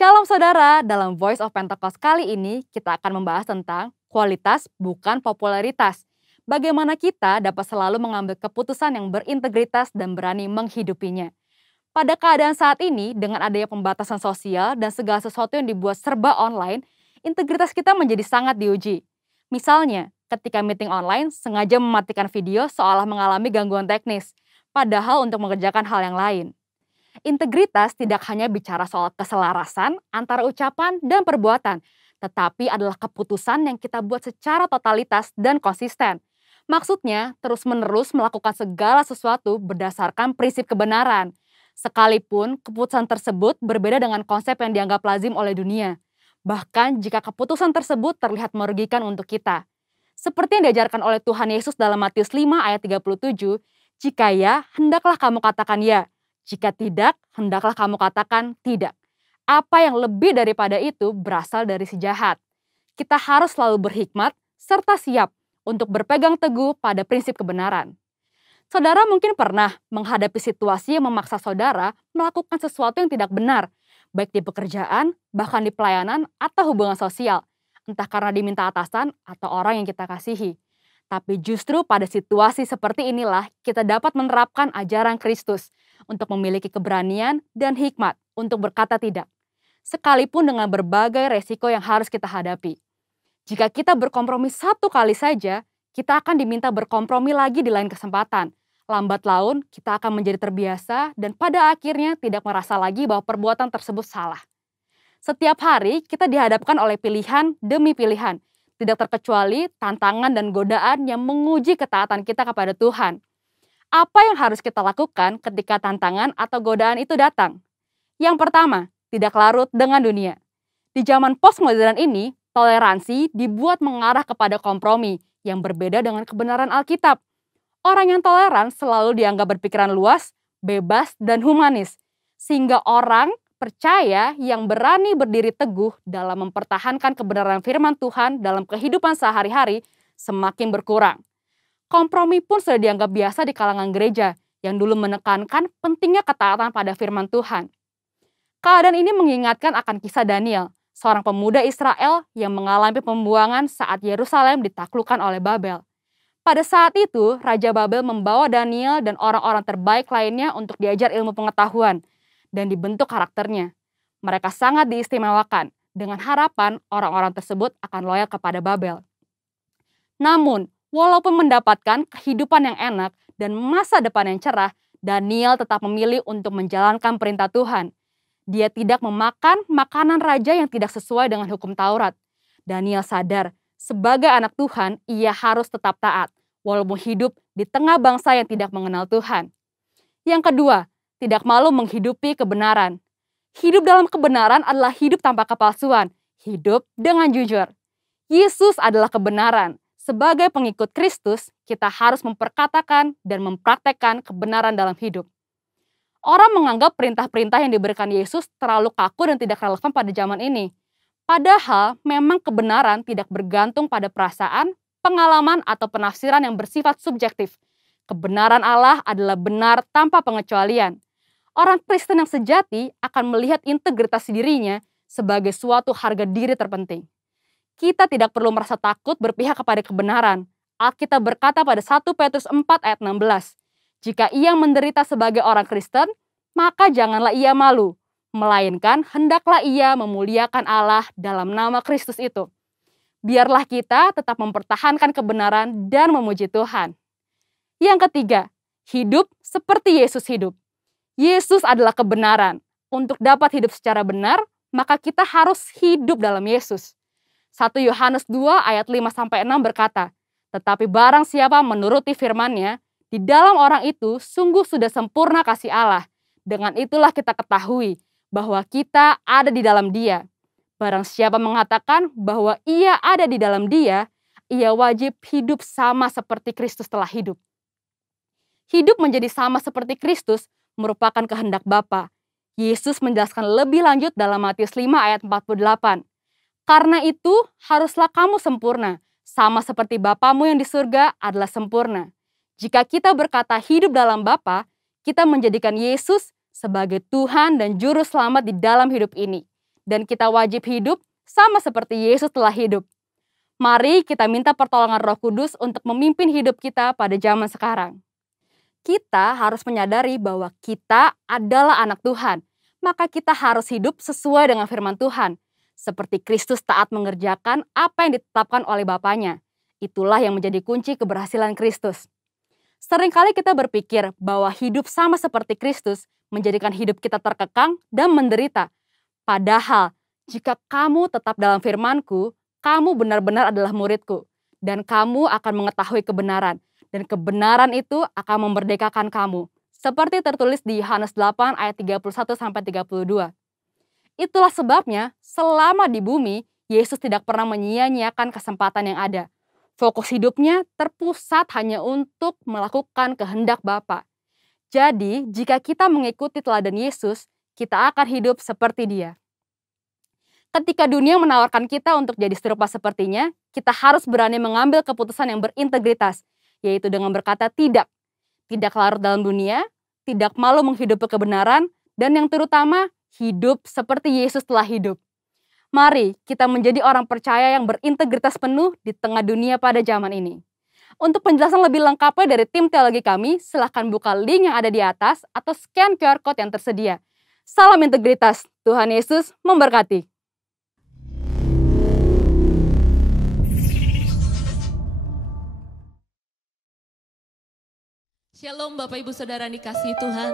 Shalom saudara, dalam Voice of Pentecost kali ini kita akan membahas tentang kualitas bukan popularitas. Bagaimana kita dapat selalu mengambil keputusan yang berintegritas dan berani menghidupinya. Pada keadaan saat ini, dengan adanya pembatasan sosial dan segala sesuatu yang dibuat serba online, integritas kita menjadi sangat diuji. Misalnya, ketika meeting online sengaja mematikan video seolah mengalami gangguan teknis, padahal untuk mengerjakan hal yang lain. Integritas tidak hanya bicara soal keselarasan antara ucapan dan perbuatan, tetapi adalah keputusan yang kita buat secara totalitas dan konsisten. Maksudnya, terus-menerus melakukan segala sesuatu berdasarkan prinsip kebenaran. Sekalipun keputusan tersebut berbeda dengan konsep yang dianggap lazim oleh dunia. Bahkan jika keputusan tersebut terlihat merugikan untuk kita. Seperti yang diajarkan oleh Tuhan Yesus dalam Matius 5 ayat 37, jika ya, hendaklah kamu katakan ya. Jika tidak, hendaklah kamu katakan tidak. Apa yang lebih daripada itu berasal dari si jahat. Kita harus selalu berhikmat serta siap untuk berpegang teguh pada prinsip kebenaran. Saudara mungkin pernah menghadapi situasi yang memaksa saudara melakukan sesuatu yang tidak benar, baik di pekerjaan, bahkan di pelayanan atau hubungan sosial, entah karena diminta atasan atau orang yang kita kasihi. Tapi justru pada situasi seperti inilah kita dapat menerapkan ajaran Kristus untuk memiliki keberanian dan hikmat untuk berkata tidak, sekalipun dengan berbagai resiko yang harus kita hadapi. Jika kita berkompromi satu kali saja, kita akan diminta berkompromi lagi di lain kesempatan. Lambat laun, kita akan menjadi terbiasa dan pada akhirnya tidak merasa lagi bahwa perbuatan tersebut salah. Setiap hari kita dihadapkan oleh pilihan demi pilihan, tidak terkecuali tantangan dan godaan yang menguji ketaatan kita kepada Tuhan. Apa yang harus kita lakukan ketika tantangan atau godaan itu datang? Yang pertama, tidak larut dengan dunia. Di zaman postmodern ini, toleransi dibuat mengarah kepada kompromi yang berbeda dengan kebenaran Alkitab. Orang yang toleran selalu dianggap berpikiran luas, bebas, dan humanis, sehingga orang percaya yang berani berdiri teguh dalam mempertahankan kebenaran firman Tuhan dalam kehidupan sehari-hari semakin berkurang. Kompromi pun sudah dianggap biasa di kalangan gereja yang dulu menekankan pentingnya ketaatan pada firman Tuhan. Keadaan ini mengingatkan akan kisah Daniel, seorang pemuda Israel yang mengalami pembuangan saat Yerusalem ditaklukkan oleh Babel. Pada saat itu, Raja Babel membawa Daniel dan orang-orang terbaik lainnya untuk diajar ilmu pengetahuan dan dibentuk karakternya. Mereka sangat diistimewakan dengan harapan orang-orang tersebut akan loyal kepada Babel. Namun, walaupun mendapatkan kehidupan yang enak dan masa depan yang cerah, Daniel tetap memilih untuk menjalankan perintah Tuhan. Dia tidak memakan makanan raja yang tidak sesuai dengan hukum Taurat. Daniel sadar, sebagai anak Tuhan, ia harus tetap taat, walaupun hidup di tengah bangsa yang tidak mengenal Tuhan. Yang kedua, tidak malu menghidupi kebenaran. Hidup dalam kebenaran adalah hidup tanpa kepalsuan, hidup dengan jujur. Yesus adalah kebenaran. Sebagai pengikut Kristus, kita harus memperkatakan dan mempraktekkan kebenaran dalam hidup. Orang menganggap perintah-perintah yang diberikan Yesus terlalu kaku dan tidak relevan pada zaman ini. Padahal memang kebenaran tidak bergantung pada perasaan, pengalaman, atau penafsiran yang bersifat subjektif. Kebenaran Allah adalah benar tanpa pengecualian. Orang Kristen yang sejati akan melihat integritas dirinya sebagai suatu harga diri terpenting. kita tidak perlu merasa takut berpihak kepada kebenaran. Alkitab berkata pada 1 Petrus 4 ayat 16, jika ia menderita sebagai orang Kristen, maka janganlah ia malu, melainkan hendaklah ia memuliakan Allah dalam nama Kristus itu. Biarlah kita tetap mempertahankan kebenaran dan memuji Tuhan. Yang ketiga, hidup seperti Yesus hidup. Yesus adalah kebenaran. Untuk dapat hidup secara benar, maka kita harus hidup dalam Yesus. 1 Yohanes 2 ayat 5-6 berkata, tetapi barang siapa menuruti firman-Nya, di dalam orang itu sungguh sudah sempurna kasih Allah. Dengan itulah kita ketahui bahwa kita ada di dalam Dia. Barang siapa mengatakan bahwa ia ada di dalam Dia, ia wajib hidup sama seperti Kristus telah hidup. Hidup menjadi sama seperti Kristus merupakan kehendak Bapa. Yesus menjelaskan lebih lanjut dalam Matius 5 ayat 48. Karena itu, haruslah kamu sempurna, sama seperti Bapamu yang di surga adalah sempurna. Jika kita berkata hidup dalam Bapa, kita menjadikan Yesus sebagai Tuhan dan Juru Selamat di dalam hidup ini. Dan kita wajib hidup sama seperti Yesus telah hidup. Mari kita minta pertolongan Roh Kudus untuk memimpin hidup kita pada zaman sekarang. Kita harus menyadari bahwa kita adalah anak Tuhan, maka kita harus hidup sesuai dengan firman Tuhan. Seperti Kristus taat mengerjakan apa yang ditetapkan oleh Bapanya. Itulah yang menjadi kunci keberhasilan Kristus. Seringkali kita berpikir bahwa hidup sama seperti Kristus menjadikan hidup kita terkekang dan menderita. Padahal, jika kamu tetap dalam firman-Ku, kamu benar-benar adalah murid-Ku. Dan kamu akan mengetahui kebenaran. Dan kebenaran itu akan memerdekakan kamu. Seperti tertulis di Yohanes 8 ayat 31-32. Itulah sebabnya selama di bumi, Yesus tidak pernah menyia-nyiakan kesempatan yang ada. Fokus hidupnya terpusat hanya untuk melakukan kehendak Bapa. Jadi, jika kita mengikuti teladan Yesus, kita akan hidup seperti Dia. Ketika dunia menawarkan kita untuk jadi serupa sepertinya, kita harus berani mengambil keputusan yang berintegritas, yaitu dengan berkata tidak. Tidak larut dalam dunia, tidak malu menghidupi kebenaran, dan yang terutama, hidup seperti Yesus telah hidup. Mari kita menjadi orang percaya yang berintegritas penuh di tengah dunia pada zaman ini. Untuk penjelasan lebih lengkapnya dari tim teologi kami, silahkan buka link yang ada di atas atau scan QR Code yang tersedia. Salam integritas, Tuhan Yesus memberkati. Shalom Bapak Ibu Saudara dikasihi Tuhan.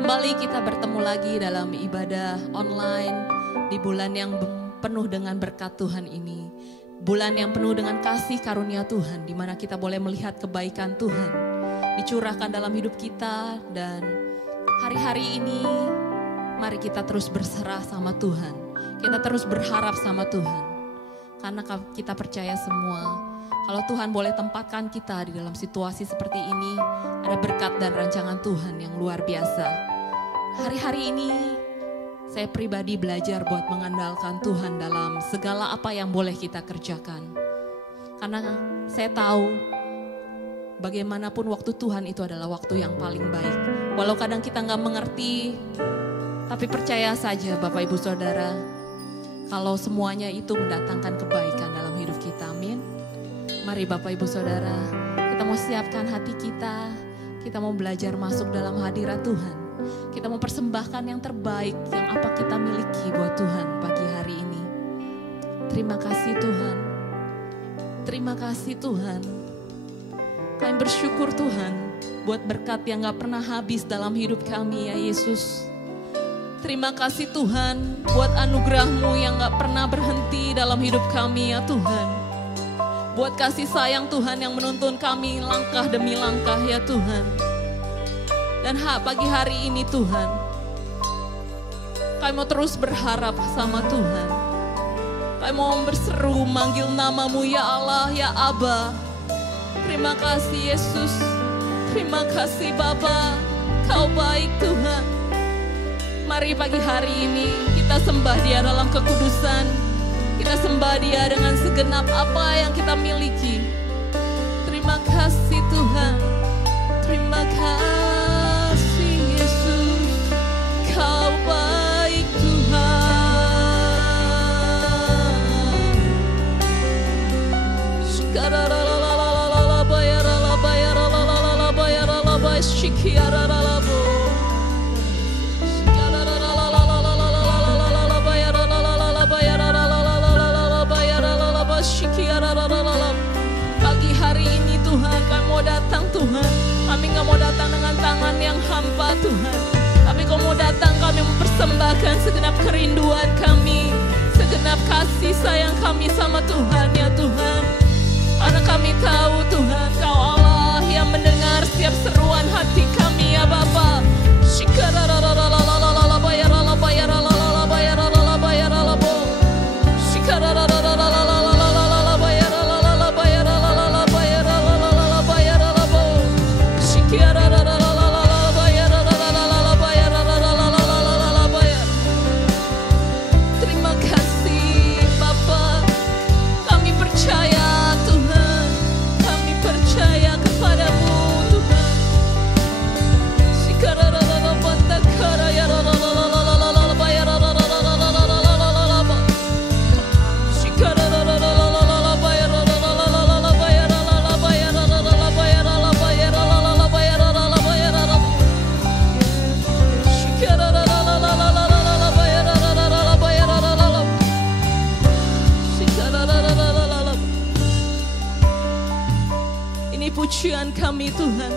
Kembali kita bertemu lagi dalam ibadah online di bulan yang penuh dengan berkat Tuhan ini. Bulan yang penuh dengan kasih karunia Tuhan, di mana kita boleh melihat kebaikan Tuhan dicurahkan dalam hidup kita. Dan hari-hari ini mari kita terus berserah sama Tuhan. Kita terus berharap sama Tuhan. Karena kita percaya semua, kalau Tuhan boleh tempatkan kita di dalam situasi seperti ini, ada berkat dan rancangan Tuhan yang luar biasa. Hari-hari ini saya pribadi belajar buat mengandalkan Tuhan dalam segala apa yang boleh kita kerjakan. Karena saya tahu bagaimanapun waktu Tuhan itu adalah waktu yang paling baik. Walau kadang kita nggak mengerti, tapi percaya saja Bapak Ibu Saudara, kalau semuanya itu mendatangkan kebaikan dalam hidup kita. Amin. Mari Bapak Ibu Saudara, kita mau siapkan hati kita. Kita mau belajar masuk dalam hadirat Tuhan. Kita mau persembahkan yang terbaik, yang apa kita miliki buat Tuhan pagi hari ini. Terima kasih Tuhan. Terima kasih Tuhan. Kami bersyukur Tuhan buat berkat yang gak pernah habis dalam hidup kami ya Yesus. Terima kasih Tuhan buat anugerah-Mu yang gak pernah berhenti dalam hidup kami ya Tuhan. Buat kasih sayang Tuhan yang menuntun kami langkah demi langkah ya Tuhan. Dan pagi hari ini Tuhan, kami mau terus berharap sama Tuhan. Kami mau berseru manggil nama-Mu ya Allah, ya Aba. Terima kasih Yesus. Terima kasih Bapa, Kau baik Tuhan. Mari pagi hari ini kita sembah Dia dalam kekudusan. Kita sembah Dia dengan segenap apa yang kita miliki. Terima kasih Tuhan. Terima kasih Yesus. Kau baik Tuhan. Pagi hari ini Tuhan, kami mau datang Tuhan. Kami gak mau datang dengan tangan yang hampa Tuhan, tapi kami mau datang, kami mempersembahkan segenap kerinduan kami, segenap kasih sayang kami sama Tuhan ya Tuhan. Karena kami tahu Tuhan, Kau Allah yang mendengar setiap seruan hati kami ya Bapa. Terima kasih Bapa. Kami percaya Tuhan, kami percaya kepadamu Tuhan. Ini pujian kami Tuhan.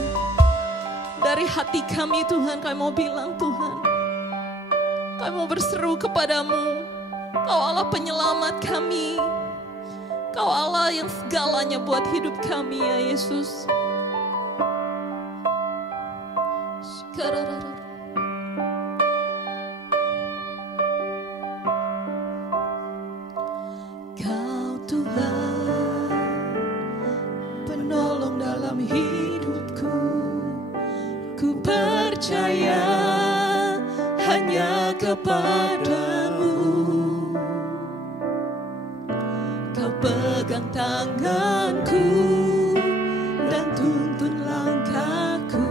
Dari hati kami Tuhan, kami mau bilang Tuhan, kami mau berseru kepadamu. Kau Allah penyelamat kami, Kau Allah yang segalanya buat hidup kami ya Yesus. Kau Tuhan, penolong dalam hidupku. Ku percaya hanya kepadamu. Kau pegang tanganku dan tuntun langkahku.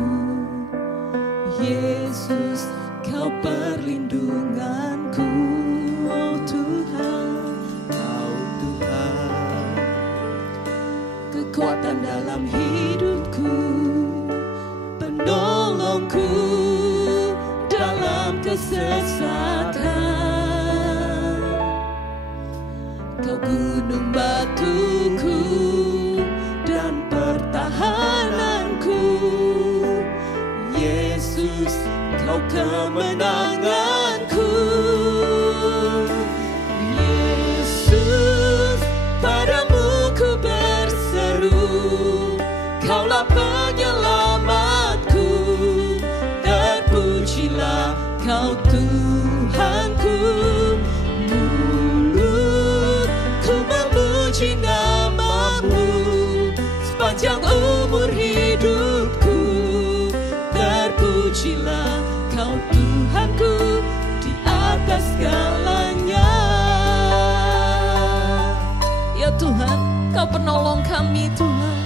Yesus, Kau perlindunganku. Oh Tuhan, Kau Tuhan, kekuatan dalam hidupku, penolongku dalam kesesatan. Kau gunung batuku dan pertahananku. Yesus, Kau kemenanganku. Yesus, padamu ku berseru. Kaulah penyelamatku. Terpujilah Kau Tuhanku. Mulutku memuji namamu sepanjang umur hidupku. Terpujilah Kau Tuhanku di atas segalanya. Ya Tuhan, Kau penolong kami Tuhan.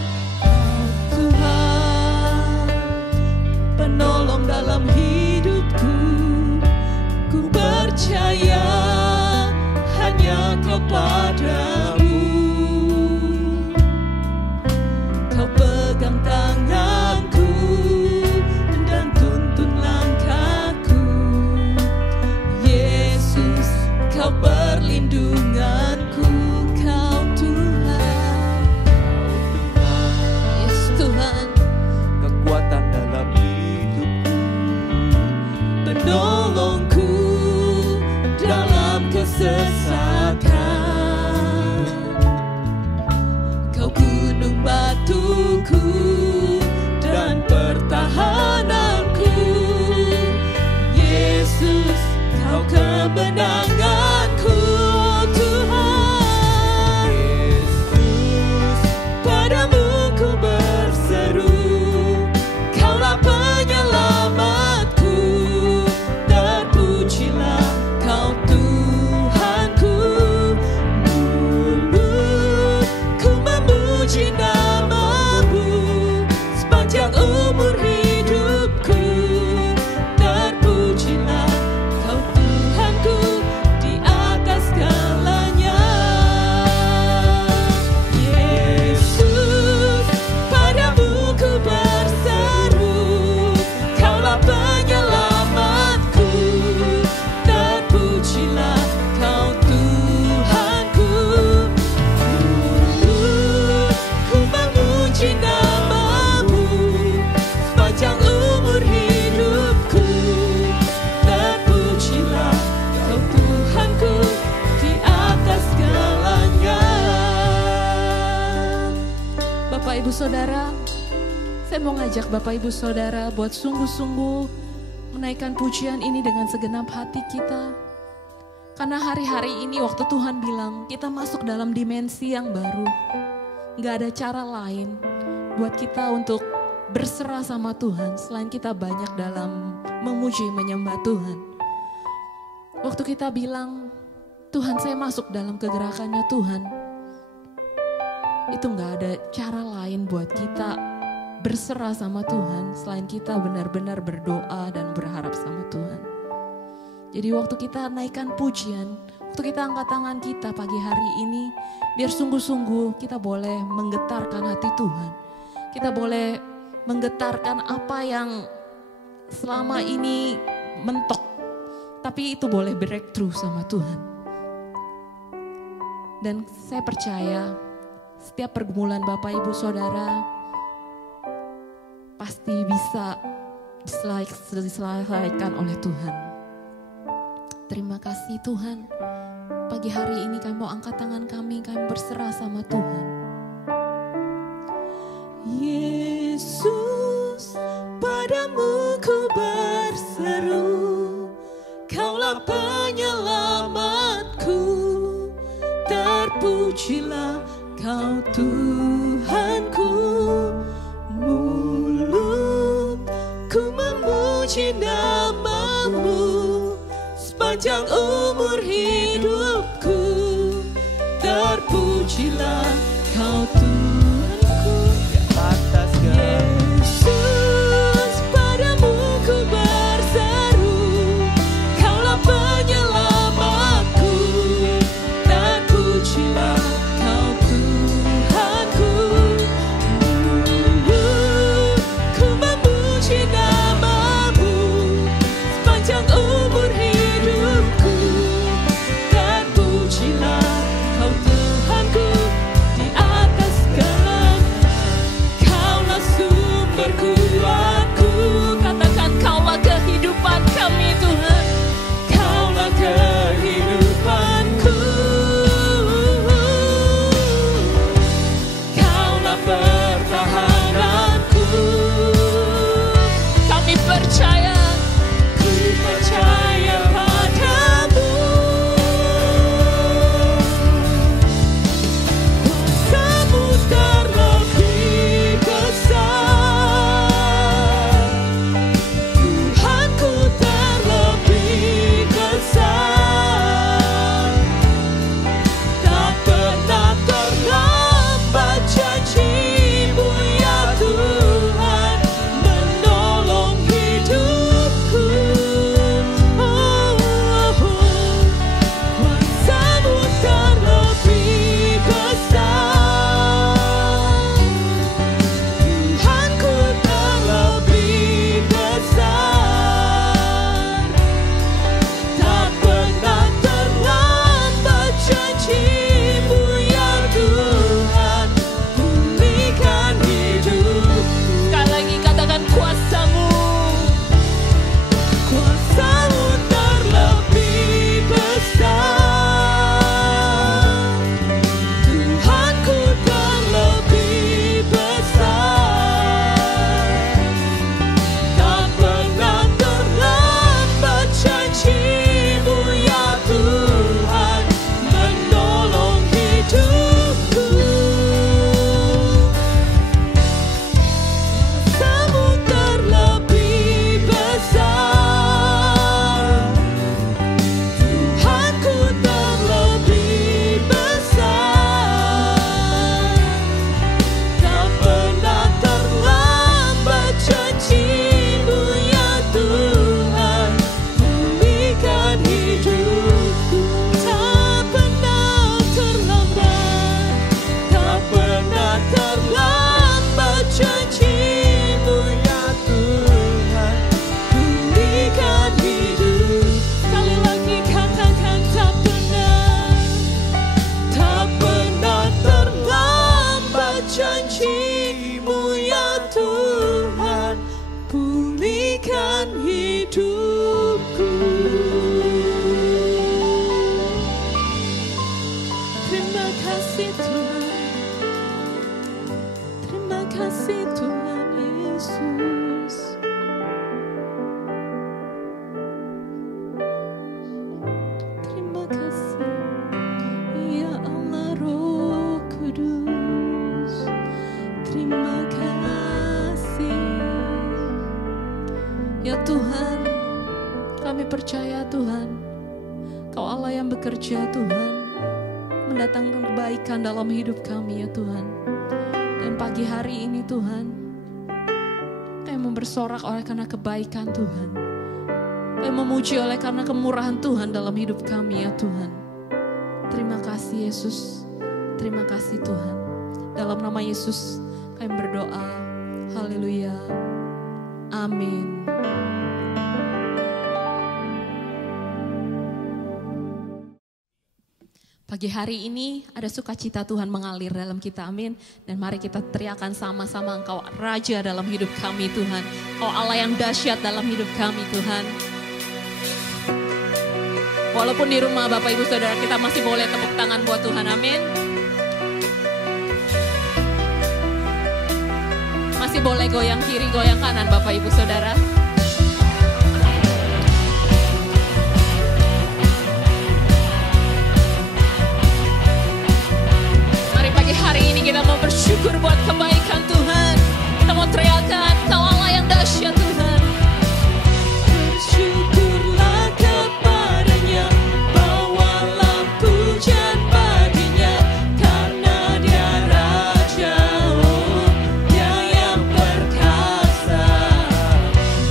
Penolong dalam hidupku, ku percaya hanya kepadamu. Kau pegang tanganku dan tuntun langkahku. Yesus, Kau perlindunganku. Kau Tuhan, Ibu Saudara, saya mau ngajak Bapak Ibu Saudara buat sungguh-sungguh menaikkan pujian ini dengan segenap hati kita. Karena hari-hari ini waktu Tuhan bilang kita masuk dalam dimensi yang baru. Gak ada cara lain buat kita untuk berserah sama Tuhan selain kita banyak dalam memuji menyembah Tuhan. Waktu kita bilang, Tuhan saya masuk dalam kegerakannya Tuhan. Itu gak ada cara lain buat kita berserah sama Tuhan selain kita benar-benar berdoa dan berharap sama Tuhan. Jadi waktu kita naikkan pujian, waktu kita angkat tangan kita pagi hari ini, biar sungguh-sungguh kita boleh menggetarkan hati Tuhan. Kita boleh menggetarkan apa yang selama ini mentok, tapi itu boleh breakthrough sama Tuhan. Dan saya percaya setiap pergumulan Bapak Ibu Saudara pasti bisa diselesaikan oleh Tuhan. Terima kasih Tuhan. Pagi hari ini kami mau angkat tangan kami berserah sama Tuhan. Yesus, padamu ku berseru, Kaulah penyelamatku. Terpujilah Kau Tuhanku. Mulutku memuji nama-Mu sepanjang umur hidupku. Terpujilah Kau Tuhanku. Di atas segala Yesus, padamu ku berseru, Kaulah penyelamatku. Terpujilah Kau Tuhanku. Mulutku memuji nama-Mu sepanjang umur hidupku. Terpujilah Kau Tuhanku. Di atas Tuhan, kami percaya Tuhan, Kau Allah yang bekerja Tuhan, mendatangkan kebaikan dalam hidup kami ya Tuhan. Dan pagi hari ini Tuhan, kami mau bersorak oleh karena kebaikan Tuhan. Kami memuji oleh karena kemurahan Tuhan dalam hidup kami ya Tuhan. Terima kasih Yesus, terima kasih Tuhan. Dalam nama Yesus kami berdoa, haleluya, amin. Pagi hari ini ada sukacita Tuhan mengalir dalam kita, amin. Dan mari kita teriakan sama-sama, Engkau Raja dalam hidup kami Tuhan. Engkau Allah yang dahsyat dalam hidup kami Tuhan. Walaupun di rumah Bapak Ibu Saudara kita masih boleh tepuk tangan buat Tuhan, amin. Masih boleh goyang kiri, goyang kanan Bapak Ibu Saudara. Hari ini kita mau bersyukur buat kebaikan Tuhan. Kita mau teriakan, Kau Allah yang dahsyat Tuhan. Bersyukurlah kepadanya, bawalah pujian baginya, karena Dia Raja, oh Dia yang perkasa.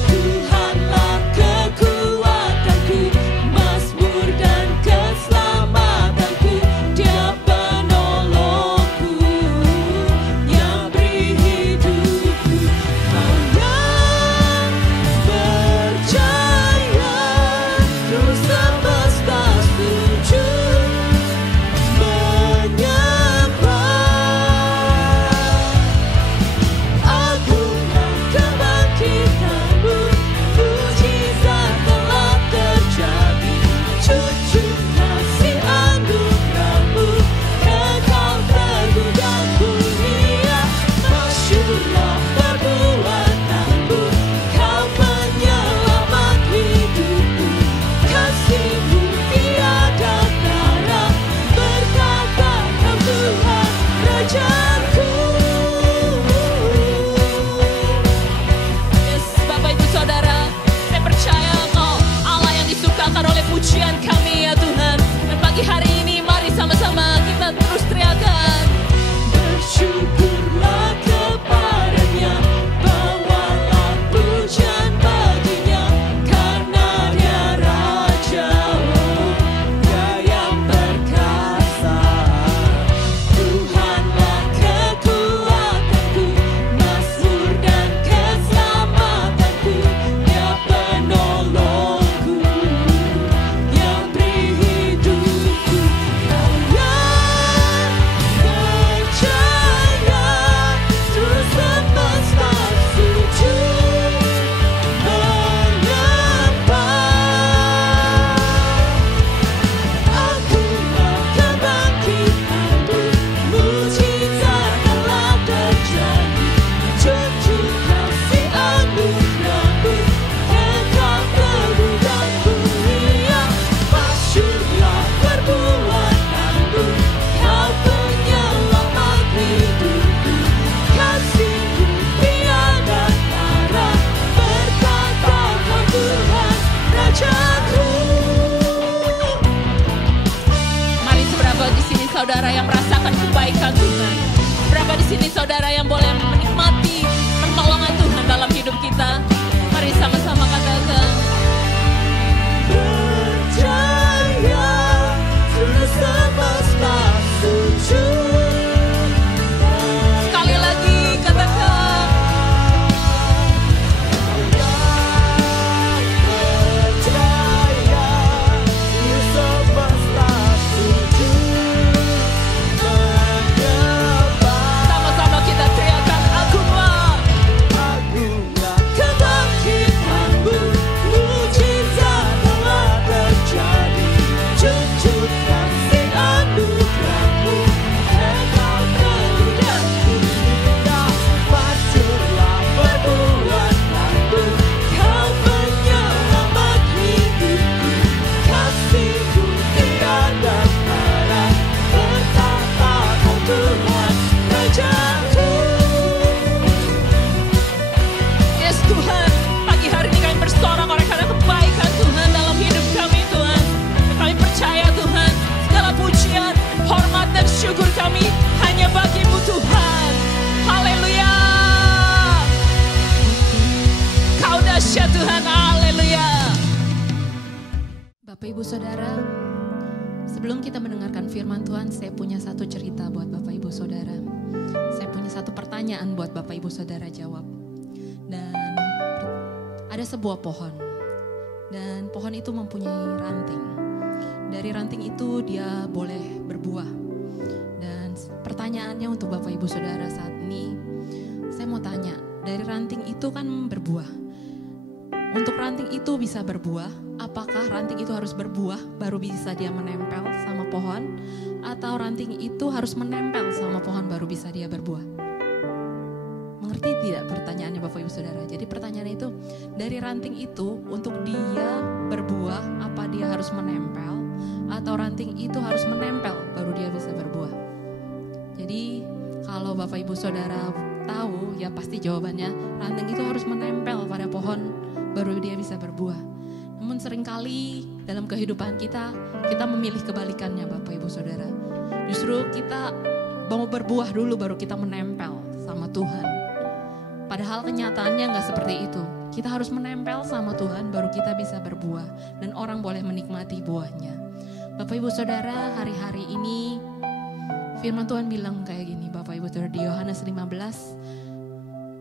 Tuhanlah kekuatanku, mazmur dan keselamatanku, Dia penolong. Pujian kami ya Tuhan. Dan pagi hari ini mari sama-sama kita terus teriakan, bersyukurlah kepadanya, bawalah pujian baginya, karena Dia Raja, oh Dia yang perkasa. Tuhanlah kekuatanku, mazmur dan keselamatanku, Dia penolongku, yang beri hidupku. Kau yang percaya, terus semesta sujud menyembah. Akulah kebangkitanmu, mujizat telah terjadi, cucuk kasih anugerahmu, kekal teguh dan mulia. Masyurlah perbuatanmu, Kau penyelamat hidupku, kasih-Mu tiada tara, berkatakan Tuhan Rajaku. Mari seberapa di sini saudara yang merasakan kebaikan Tuhan? Berapa di sini saudara yang boleh menikmati pertolongan Tuhan dalam hidup kita? Mari sama-sama katakan, Percaya, terus semesta sujud. sekali lagi katakan, Percaya, terus semesta sujud menyembah. sama-sama kita teriakan, Agunglah. Agunglah kebangkitanmu, mujizat telah terjadi, cucuk kasih anugerahmu, kekal teguh dan mulia. Masyurlah perbuatanmu, Kau penyelamat hidupku, kasih-Mu tiada tara, berkatakan Tuhan Rajaku. Yes Tuhan, pagi hari ini kami bersorak Ibu Saudara, sebelum kita mendengarkan firman Tuhan, saya punya satu cerita buat Bapak Ibu Saudara. Saya punya satu pertanyaan buat Bapak Ibu Saudara jawab. Dan ada sebuah pohon, dan pohon itu mempunyai ranting. Dari ranting itu dia boleh berbuah. Dan pertanyaannya untuk Bapak Ibu Saudara saat ini, saya mau tanya, dari ranting itu kan berbuah. Untuk ranting itu bisa berbuah, apakah ranting itu harus berbuah baru bisa dia menempel sama pohon? Atau ranting itu harus menempel sama pohon baru bisa dia berbuah? Mengerti tidak pertanyaannya Bapak Ibu Saudara? Jadi pertanyaannya itu, dari ranting itu untuk dia berbuah, apa dia harus menempel? Atau ranting itu harus menempel baru dia bisa berbuah? Jadi kalau Bapak Ibu Saudara tahu, ya pasti jawabannya ranting itu harus menempel pada pohon baru dia bisa berbuah. Namun seringkali dalam kehidupan kita memilih kebalikannya Bapak Ibu Saudara. Justru kita mau berbuah dulu baru kita menempel sama Tuhan. Padahal kenyataannya gak seperti itu. Kita harus menempel sama Tuhan baru kita bisa berbuah. Dan orang boleh menikmati buahnya. Bapak Ibu Saudara, hari-hari ini firman Tuhan bilang kayak gini Bapak Ibu Saudara, di Yohanes 15.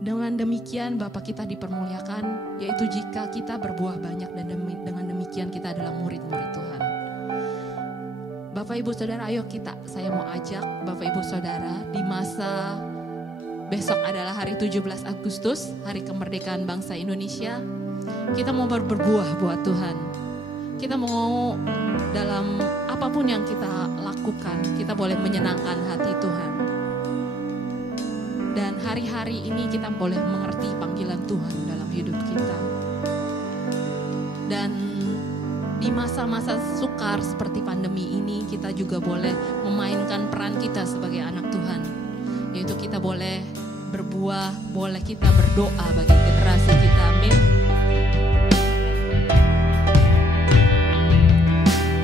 Dengan demikian Bapa kita dipermuliakan, yaitu jika kita berbuah banyak, dan dengan demikian kita adalah murid-murid Tuhan. Bapak Ibu Saudara, ayo saya mau ajak Bapak Ibu Saudara di masa besok adalah hari 17 Agustus, hari kemerdekaan bangsa Indonesia. Kita mau berbuah buat Tuhan. Kita mau dalam apapun yang kita lakukan, kita boleh menyenangkan hati Tuhan. Dan hari-hari ini kita boleh mengerti panggilan Tuhan dalam hidup kita. Dan di masa-masa sukar seperti pandemi ini, kita juga boleh memainkan peran kita sebagai anak Tuhan. Yaitu kita boleh berbuah, boleh kita berdoa bagi generasi kita. Amin.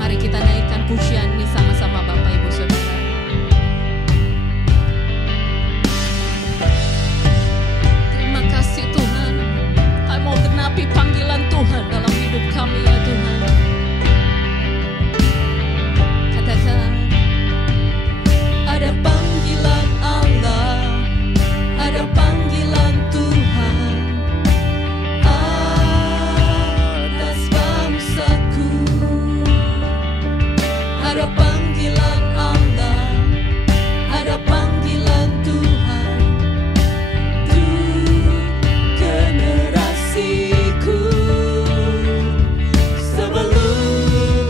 Mari kita naikkan pujian ini sama-sama Bapak Ibu Saudara. Mau genapi panggilan Tuhan dalam hidup kami ya Tuhan. Katakan, ada panggilan Allah, ada panggilan Tuhan atas bangsaku. Ada panggilan Allah, ada panggilan Tuhan untuk generasiku. Sebelum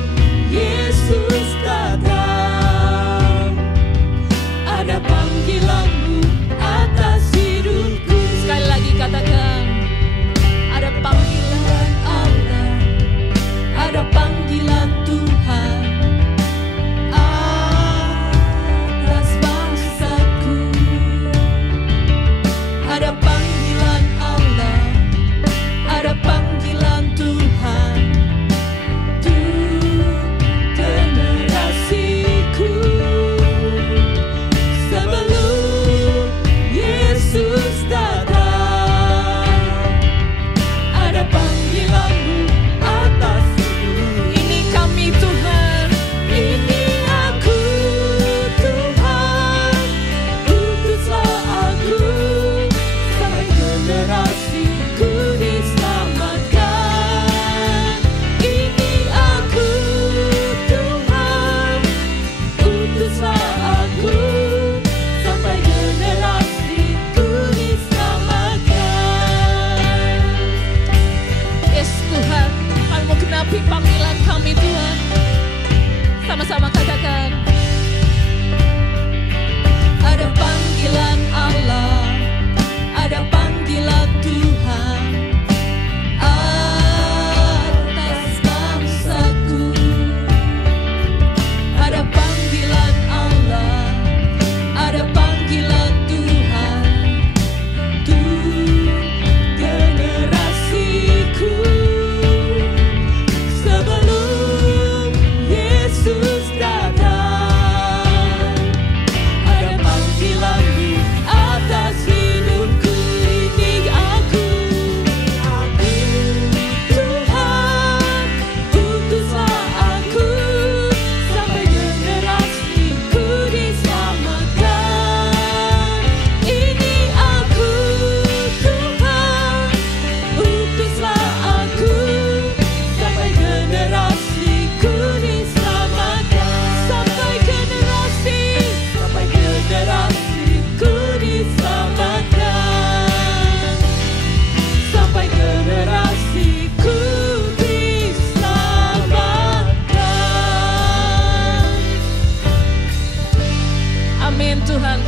Yesus datang, ada panggilanmu atas hidupku. Sekali lagi katakan, ada panggilan Allah, ada panggilan Tuhan atas bangsaku. Ada panggilan Allah, ada panggilan Tuhan untuk generasiku. Sebelum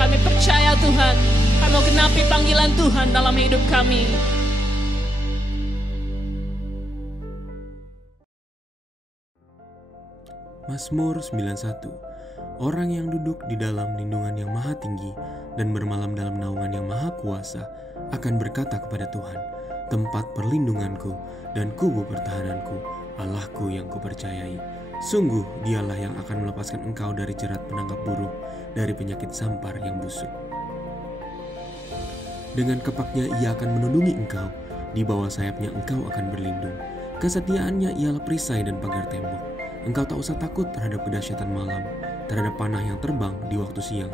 Kami percaya Tuhan, kami mau genapi panggilan Tuhan dalam hidup kami. Mazmur 91. Orang yang duduk di dalam lindungan yang maha tinggi dan bermalam dalam naungan yang maha kuasa akan berkata kepada Tuhan, tempat perlindunganku dan kubu pertahananku, Allahku yang kupercayai. Sungguh dialah yang akan melepaskan engkau dari jerat penangkap burung, dari penyakit sampar yang busuk. Dengan kepaknya ia akan melindungi engkau, di bawah sayapnya engkau akan berlindung. Kesetiaannya ialah perisai dan pagar tembok. Engkau tak usah takut terhadap kedahsyatan malam, terhadap panah yang terbang di waktu siang,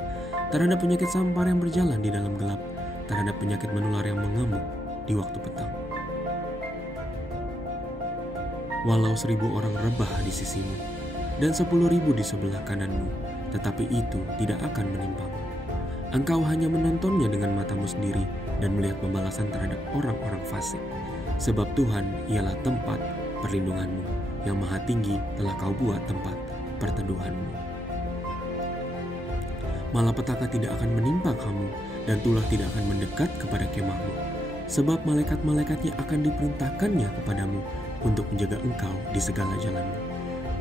terhadap penyakit sampar yang berjalan di dalam gelap, terhadap penyakit menular yang mengamuk di waktu petang. Walau 1.000 orang rebah di sisimu dan 10.000 di sebelah kananmu, tetapi itu tidak akan menimpamu. Engkau hanya menontonnya dengan matamu sendiri dan melihat pembalasan terhadap orang-orang fasik. Sebab Tuhan ialah tempat perlindunganmu, yang maha tinggi telah kau buat tempat perteduhanmu. Malapetaka tidak akan menimpa kamu, dan tulah tidak akan mendekat kepada kemahmu. Sebab malaikat-malaikatnya akan diperintahkannya kepadamu untuk menjaga engkau di segala jalanmu.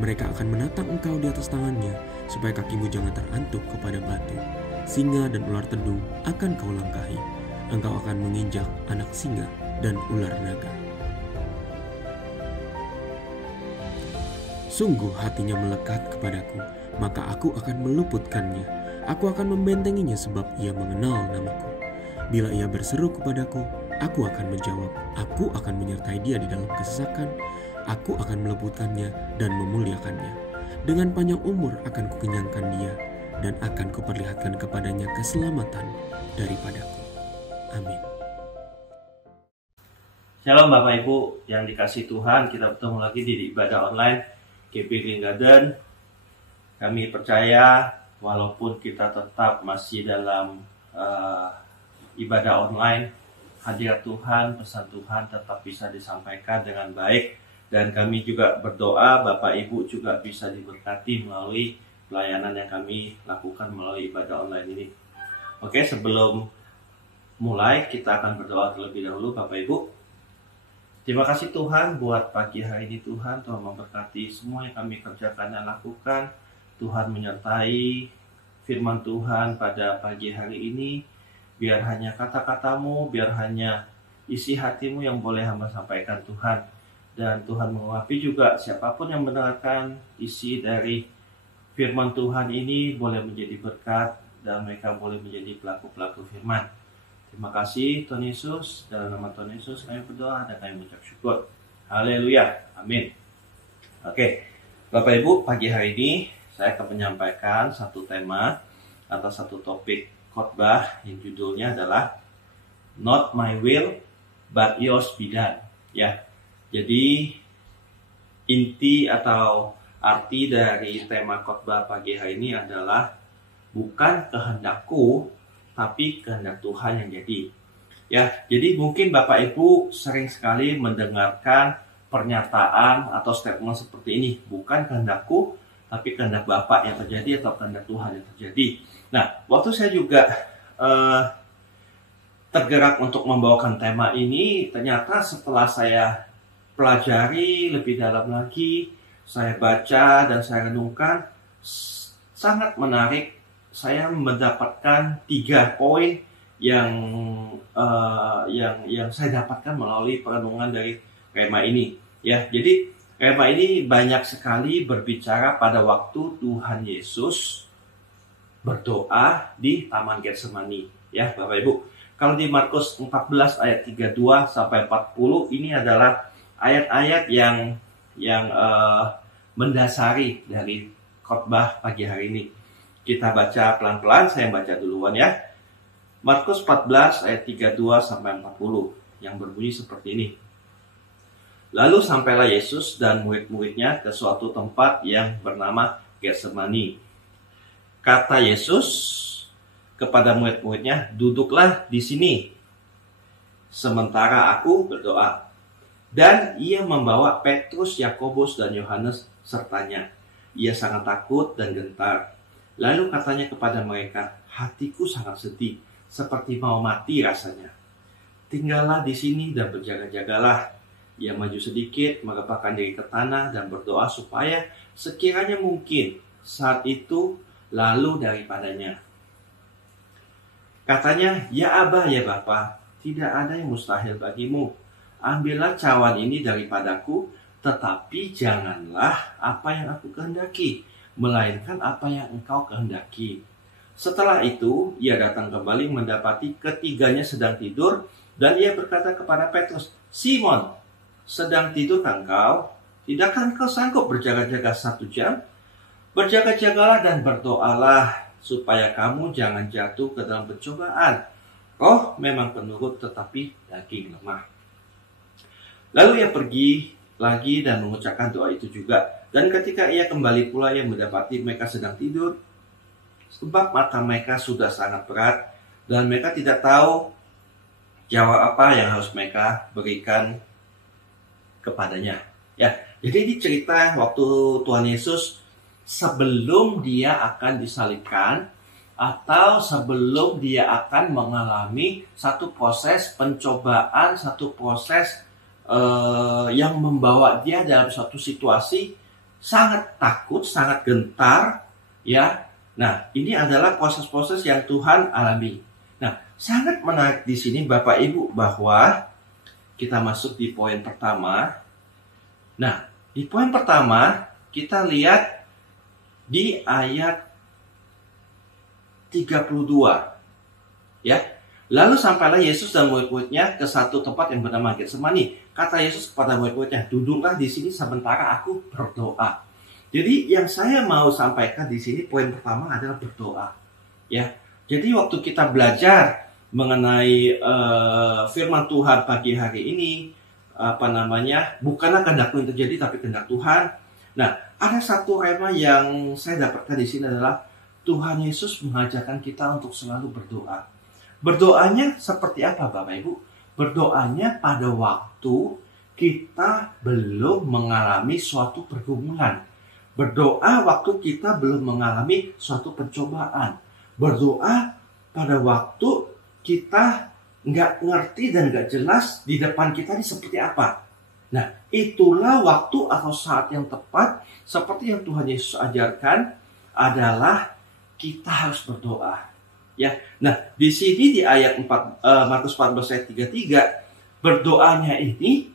Mereka akan menatang engkau di atas tangannya, supaya kakimu jangan terantuk kepada batu. Singa dan ular tedung akan kau langkahi. Engkau akan menginjak anak singa dan ular naga. Sungguh hatinya melekat kepadaku, maka aku akan meluputkannya. Aku akan membentenginya sebab ia mengenal namaku. Bila ia berseru kepadaku, aku akan menjawab. Aku akan menyertai dia di dalam kesesakan. Aku akan meluputkannya dan memuliakannya. Dengan panjang umur akan kukenyangkan dia, dan akan kuperlihatkan kepadanya keselamatan daripadaku. Amin. Shalom Bapak Ibu yang dikasihi Tuhan, kita bertemu lagi di ibadah online GP Green Garden. Kami percaya walaupun kita tetap masih dalam ibadah online, hadirat Tuhan, pesan Tuhan tetap bisa disampaikan dengan baik. Dan kami juga berdoa Bapak Ibu juga bisa diberkati melalui pelayanan yang kami lakukan melalui ibadah online ini. Oke, sebelum mulai kita akan berdoa terlebih dahulu Bapak Ibu. Terima kasih Tuhan buat pagi hari ini Tuhan. Tuhan memberkati semua yang kami kerjakan dan lakukan. Tuhan menyertai firman Tuhan pada pagi hari ini. Biar hanya kata-katamu, biar hanya isi hatimu yang boleh hamba sampaikan Tuhan. Dan Tuhan mengurapi juga siapapun yang mendengarkan isi dari firman Tuhan ini boleh menjadi berkat dan mereka boleh menjadi pelaku-pelaku firman. Terima kasih Tuhan Yesus. Dalam nama Tuhan Yesus kami berdoa dan kami mengucap syukur. Haleluya. Amin. Oke, Bapak Ibu, pagi hari ini saya akan menyampaikan satu tema atau satu topik khotbah yang judulnya adalah Not My Will But Yours Be Done. Ya, jadi inti atau arti dari tema khotbah pagi hari ini adalah bukan kehendakku, tapi kehendak Tuhan yang jadi. Ya, jadi mungkin Bapak Ibu sering sekali mendengarkan pernyataan atau statement seperti ini, bukan kehendakku, tapi kehendak Bapak yang terjadi atau kehendak Tuhan yang terjadi. Nah, waktu saya juga tergerak untuk membawakan tema ini, ternyata setelah saya pelajari lebih dalam lagi, saya baca dan saya renungkan, sangat menarik. Saya mendapatkan 3 poin yang saya dapatkan melalui perenungan dari rema ini. Ya, jadi rema ini banyak sekali berbicara pada waktu Tuhan Yesus berdoa di Taman Getsemani. Ya, Bapak Ibu. Kalau di Markus 14 ayat 32 sampai 40 ini adalah ayat-ayat yang mendasari dari khotbah pagi hari ini. Kita baca pelan-pelan, saya baca duluan ya. Markus 14 ayat 32 sampai 40 yang berbunyi seperti ini. Lalu sampailah Yesus dan murid-muridnya ke suatu tempat yang bernama Getsemani. Kata Yesus kepada murid-muridnya, duduklah di sini sementara aku berdoa. Dan ia membawa Petrus, Yakobus, dan Yohanes sertanya. Ia sangat takut dan gentar. Lalu katanya kepada mereka, hatiku sangat sedih, seperti mau mati rasanya. Tinggallah di sini dan berjaga-jagalah. Ia maju sedikit, merebahkan diri ke tanah dan berdoa supaya sekiranya mungkin saat itu lalu daripadanya. Katanya, ya Abah, ya Bapa, tidak ada yang mustahil bagimu. Ambillah cawan ini daripadaku, tetapi janganlah apa yang aku kehendaki, melainkan apa yang engkau kehendaki. Setelah itu, ia datang kembali mendapati ketiganya sedang tidur, dan ia berkata kepada Petrus, Simon, sedang tidur engkau? Tidakkah engkau sanggup berjaga-jaga 1 jam? Berjaga-jagalah dan berdoalah, supaya kamu jangan jatuh ke dalam pencobaan. Roh memang penurut, tetapi daging lemah. Lalu ia pergi lagi dan mengucapkan doa itu juga. Dan ketika ia kembali pula, ia mendapati mereka sedang tidur, sebab mata mereka sudah sangat berat, dan mereka tidak tahu jawab apa yang harus mereka berikan kepadanya. Ya, jadi ini cerita waktu Tuhan Yesus sebelum dia akan disalibkan, atau sebelum dia akan mengalami satu proses pencobaan, satu proses yang membawa dia dalam suatu situasi sangat takut, sangat gentar, ya. Nah, ini adalah proses-proses yang Tuhan alami. Nah, sangat menarik di sini Bapak Ibu bahwa kita masuk di poin pertama. Nah, di poin pertama kita lihat di ayat 32. Ya. Lalu sampailah Yesus dan murid-muridnya ke satu tempat yang bernama Getsemani. Kata Yesus kepada murid-muridnya, duduklah di sini sementara aku berdoa. Jadi yang saya mau sampaikan di sini poin pertama adalah berdoa. Ya, jadi waktu kita belajar mengenai firman Tuhan pagi hari ini, bukanlah kehendakku yang terjadi tapi kehendak Tuhan. Nah, ada satu rema yang saya dapatkan di sini adalah Tuhan Yesus mengajarkan kita untuk selalu berdoa. Berdoanya seperti apa Bapak Ibu? Berdoanya pada waktu kita belum mengalami suatu pergumulan. Berdoa waktu kita belum mengalami suatu pencobaan. Berdoa pada waktu kita nggak ngerti dan nggak jelas di depan kita ini seperti apa. Nah, itulah waktu atau saat yang tepat seperti yang Tuhan Yesus ajarkan adalah kita harus berdoa. Ya, nah di sini di ayat Markus 14 ayat 33 berdoanya ini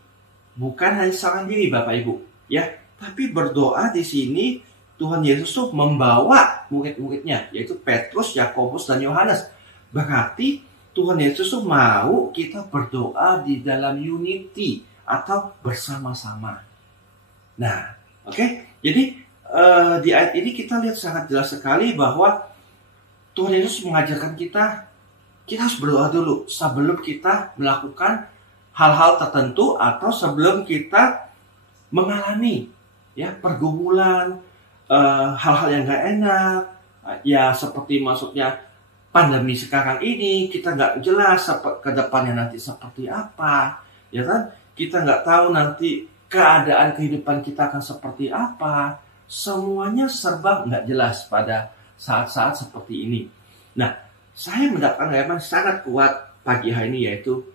bukan hanya seorang diri Bapak Ibu, ya, tapi berdoa di sini Tuhan Yesus tuh membawa murid-muridnya yaitu Petrus, Yakobus dan Yohanes. Berarti Tuhan Yesus tuh mau kita berdoa di dalam unity atau bersama-sama. Nah, oke. Jadi di ayat ini kita lihat sangat jelas sekali bahwa Tuhan Yesus mengajarkan kita harus berdoa dulu sebelum kita melakukan hal-hal tertentu atau sebelum kita mengalami ya pergumulan, hal-hal yang gak enak, ya seperti maksudnya pandemi sekarang ini kita nggak jelas ke depannya nanti seperti apa, ya kan? Kita nggak tahu nanti keadaan kehidupan kita akan seperti apa. Semuanya serba nggak jelas pada saat-saat seperti ini. Nah, saya mendapatkan rema sangat kuat pagi hari ini yaitu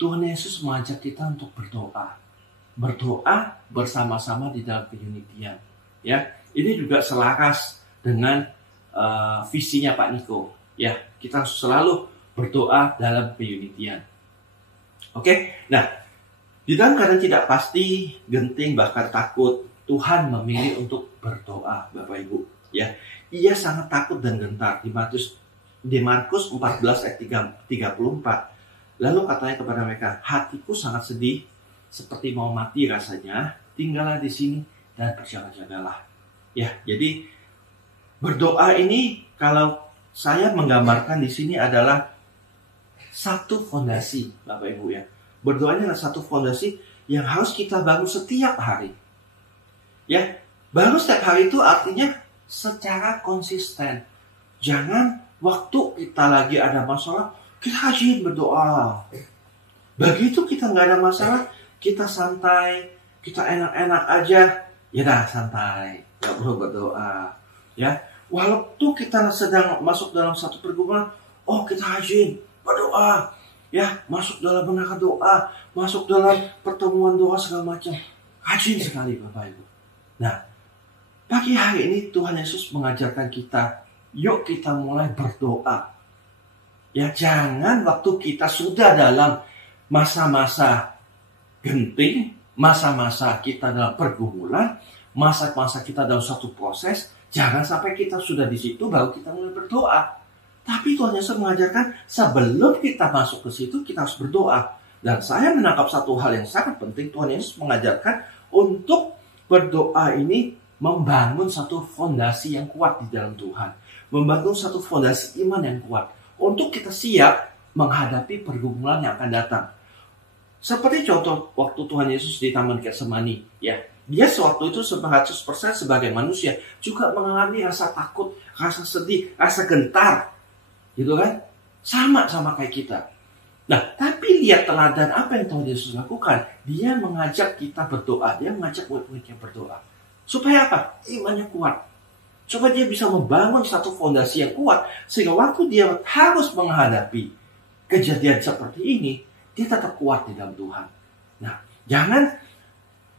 Tuhan Yesus mengajak kita untuk berdoa. Berdoa bersama-sama di dalam keunitian. Ya, ini juga selaras dengan visinya Pak Niko. Ya, kita selalu berdoa dalam keunitian. Oke, nah di dalam keadaan tidak pasti, genting bahkan takut, Tuhan memilih untuk berdoa, Bapak Ibu. Ya, ia sangat takut dan gentar di Markus 14 ayat 34. Lalu katanya kepada mereka, hatiku sangat sedih, seperti mau mati rasanya. Tinggallah di sini dan berjaga-jagalah. Ya, jadi berdoa ini kalau saya menggambarkan di sini adalah satu fondasi, Bapak Ibu ya. Berdoanya adalah satu fondasi yang harus kita bangun setiap hari. Ya, bangun setiap hari itu artinya secara konsisten. Jangan waktu kita lagi ada masalah, kita rajin berdoa. Begitu kita nggak ada masalah, kita santai, kita enak-enak aja, ya dah santai, nggak perlu berdoa. Ya, Walaupun kita sedang masuk dalam satu pergumulan, oh kita rajin berdoa, ya, masuk dalam menara doa, masuk dalam pertemuan doa segala macam. Rajin sekali Bapak Ibu. Nah, pagi hari ini Tuhan Yesus mengajarkan kita, yuk kita mulai berdoa. Ya, jangan waktu kita sudah dalam masa-masa genting, masa-masa kita dalam pergumulan, masa-masa kita dalam suatu proses, jangan sampai kita sudah di situ baru kita mulai berdoa. Tapi Tuhan Yesus mengajarkan sebelum kita masuk ke situ kita harus berdoa. Dan saya menangkap satu hal yang sangat penting. Tuhan Yesus mengajarkan untuk berdoa ini membangun satu fondasi yang kuat di dalam Tuhan. Membangun satu fondasi iman yang kuat. Untuk kita siap menghadapi pergumulan yang akan datang. Seperti contoh waktu Tuhan Yesus di Taman Getsemani, ya. Dia sewaktu itu 100% sebagai manusia juga mengalami rasa takut, rasa sedih, rasa gentar. Gitu kan? Sama kayak kita. Nah, tapi lihat teladan apa yang Tuhan Yesus lakukan. Dia mengajak kita berdoa. Dia mengajak murid-muridnya berdoa. Supaya apa? Imannya kuat. Supaya dia bisa membangun satu fondasi yang kuat. Sehingga waktu dia harus menghadapi kejadian seperti ini, dia tetap kuat di dalam Tuhan. Nah, jangan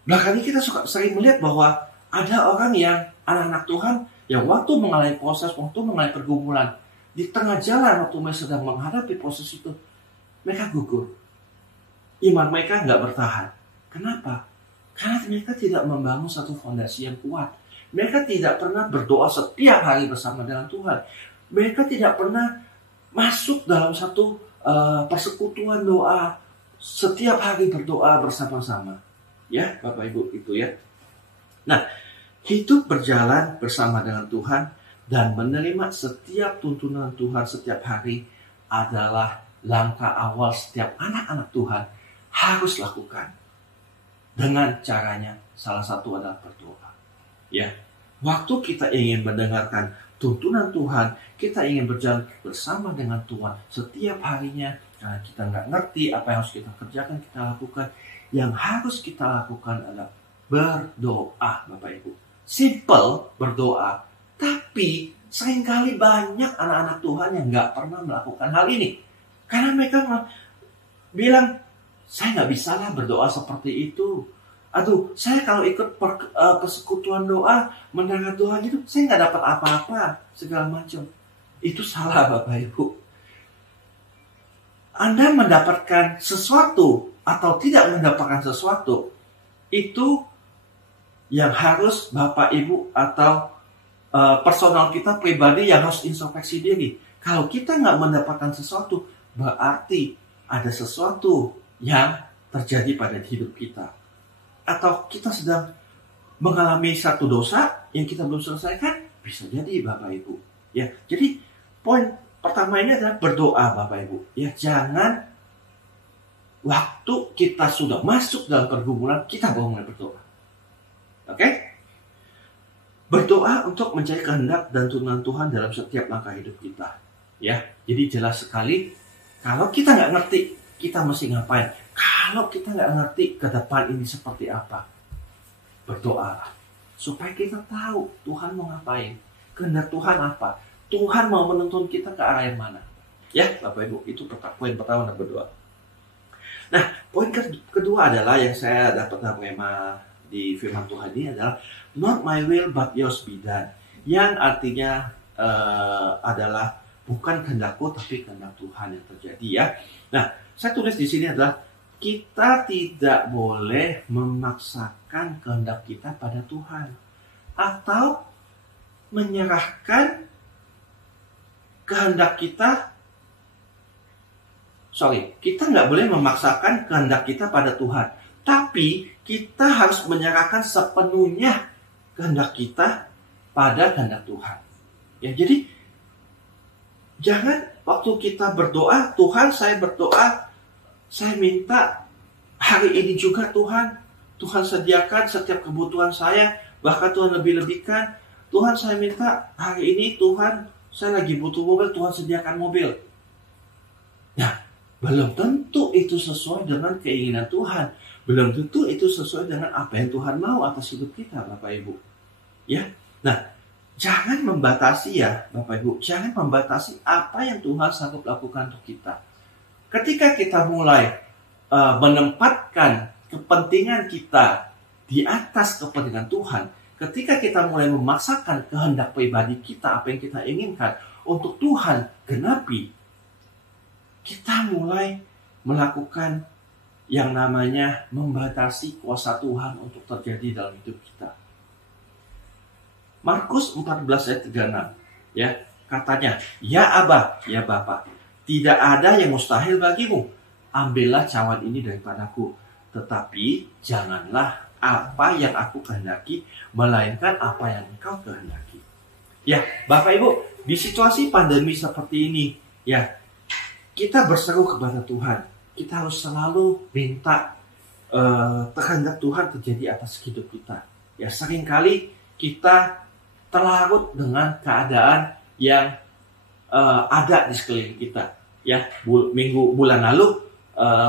belakangan kita sering melihat bahwa ada orang yang anak-anak Tuhan yang waktu mengalami proses, waktu mengalami pergumulan, di tengah jalan waktu mereka sedang menghadapi proses itu, mereka gugur. Iman mereka nggak bertahan. Kenapa? Karena mereka tidak membangun satu fondasi yang kuat. Mereka tidak pernah berdoa setiap hari bersama dengan Tuhan. Mereka tidak pernah masuk dalam satu persekutuan doa. Setiap hari berdoa bersama-sama. Ya, Bapak Ibu, itu ya. Nah, hidup berjalan bersama dengan Tuhan dan menerima setiap tuntunan Tuhan setiap hari adalah langkah awal setiap anak-anak Tuhan harus lakukan. Dengan caranya, salah satu adalah berdoa. Ya, waktu kita ingin mendengarkan tuntunan Tuhan, kita ingin berjalan bersama dengan Tuhan setiap harinya, karena kita nggak ngerti apa yang harus kita kerjakan, kita lakukan. Yang harus kita lakukan adalah berdoa, Bapak Ibu. Simple berdoa, tapi seringkali banyak anak-anak Tuhan yang nggak pernah melakukan hal ini. Karena mereka bilang, saya nggak bisa lah berdoa seperti itu. Aduh, saya kalau ikut persekutuan doa, mendengar doa gitu, saya nggak dapat apa-apa, segala macam. Itu salah Bapak Ibu. Anda mendapatkan sesuatu atau tidak mendapatkan sesuatu, itu yang harus Bapak Ibu atau personal kita pribadi yang harus introspeksi diri. Kalau kita nggak mendapatkan sesuatu, berarti ada sesuatu yang terjadi pada hidup kita. Atau kita sedang mengalami satu dosa yang kita belum selesaikan, bisa jadi Bapak Ibu. Ya, jadi poin pertama ini adalah berdoa Bapak Ibu. Ya, jangan waktu kita sudah masuk dalam pergumulan, kita baru mulai berdoa. Oke? Berdoa untuk mencari kehendak dan tuntunan Tuhan dalam setiap langkah hidup kita. Ya, jadi jelas sekali, kalau kita nggak ngerti, kita mesti ngapain? Kalau kita nggak ngerti ke depan ini seperti apa, berdoalah. Supaya kita tahu Tuhan mau ngapain. Kehendak Tuhan apa? Tuhan mau menuntun kita ke arah yang mana. Ya, Bapak Ibu, itu poin pertama adalah berdoa. Nah, poin kedua adalah yang saya dapat rema di firman Tuhan ini adalah not my will but yours be done. Yang artinya adalah bukan kehendakku tapi kehendak Tuhan yang terjadi ya. Nah, saya tulis di sini adalah kita tidak boleh memaksakan kehendak kita pada Tuhan atau menyerahkan kehendak kita. Kita nggak boleh memaksakan kehendak kita pada Tuhan. Tapi kita harus menyerahkan sepenuhnya kehendak kita pada kehendak Tuhan. Ya, jadi jangan waktu kita berdoa, Tuhan saya berdoa, saya minta hari ini juga Tuhan sediakan setiap kebutuhan saya, bahkan Tuhan lebih-lebihkan. Tuhan saya minta hari ini Tuhan saya lagi butuh mobil, Tuhan sediakan mobil. Nah, belum tentu itu sesuai dengan keinginan Tuhan. Belum tentu itu sesuai dengan apa yang Tuhan mau atas hidup kita, Bapak Ibu. Ya. Nah, jangan membatasi ya Bapak Ibu, jangan membatasi apa yang Tuhan sanggup lakukan untuk kita. Ketika kita mulai menempatkan kepentingan kita di atas kepentingan Tuhan, ketika kita mulai memaksakan kehendak pribadi kita, apa yang kita inginkan untuk Tuhan genapi, kita mulai melakukan yang namanya membatasi kuasa Tuhan untuk terjadi dalam hidup kita. Markus 14 ayat 36, ya, katanya, "Ya Aba, ya Bapa, tidak ada yang mustahil bagimu. Ambillah cawan ini daripadaku, tetapi janganlah apa yang aku kehendaki, melainkan apa yang engkau kehendaki." Ya, Bapak Ibu, di situasi pandemi seperti ini, ya, kita berseru kepada Tuhan. Kita harus selalu minta kehendak Tuhan terjadi atas hidup kita. Ya, seringkali kita terlarut dengan keadaan yang ada di sekeliling kita. Ya, bulan lalu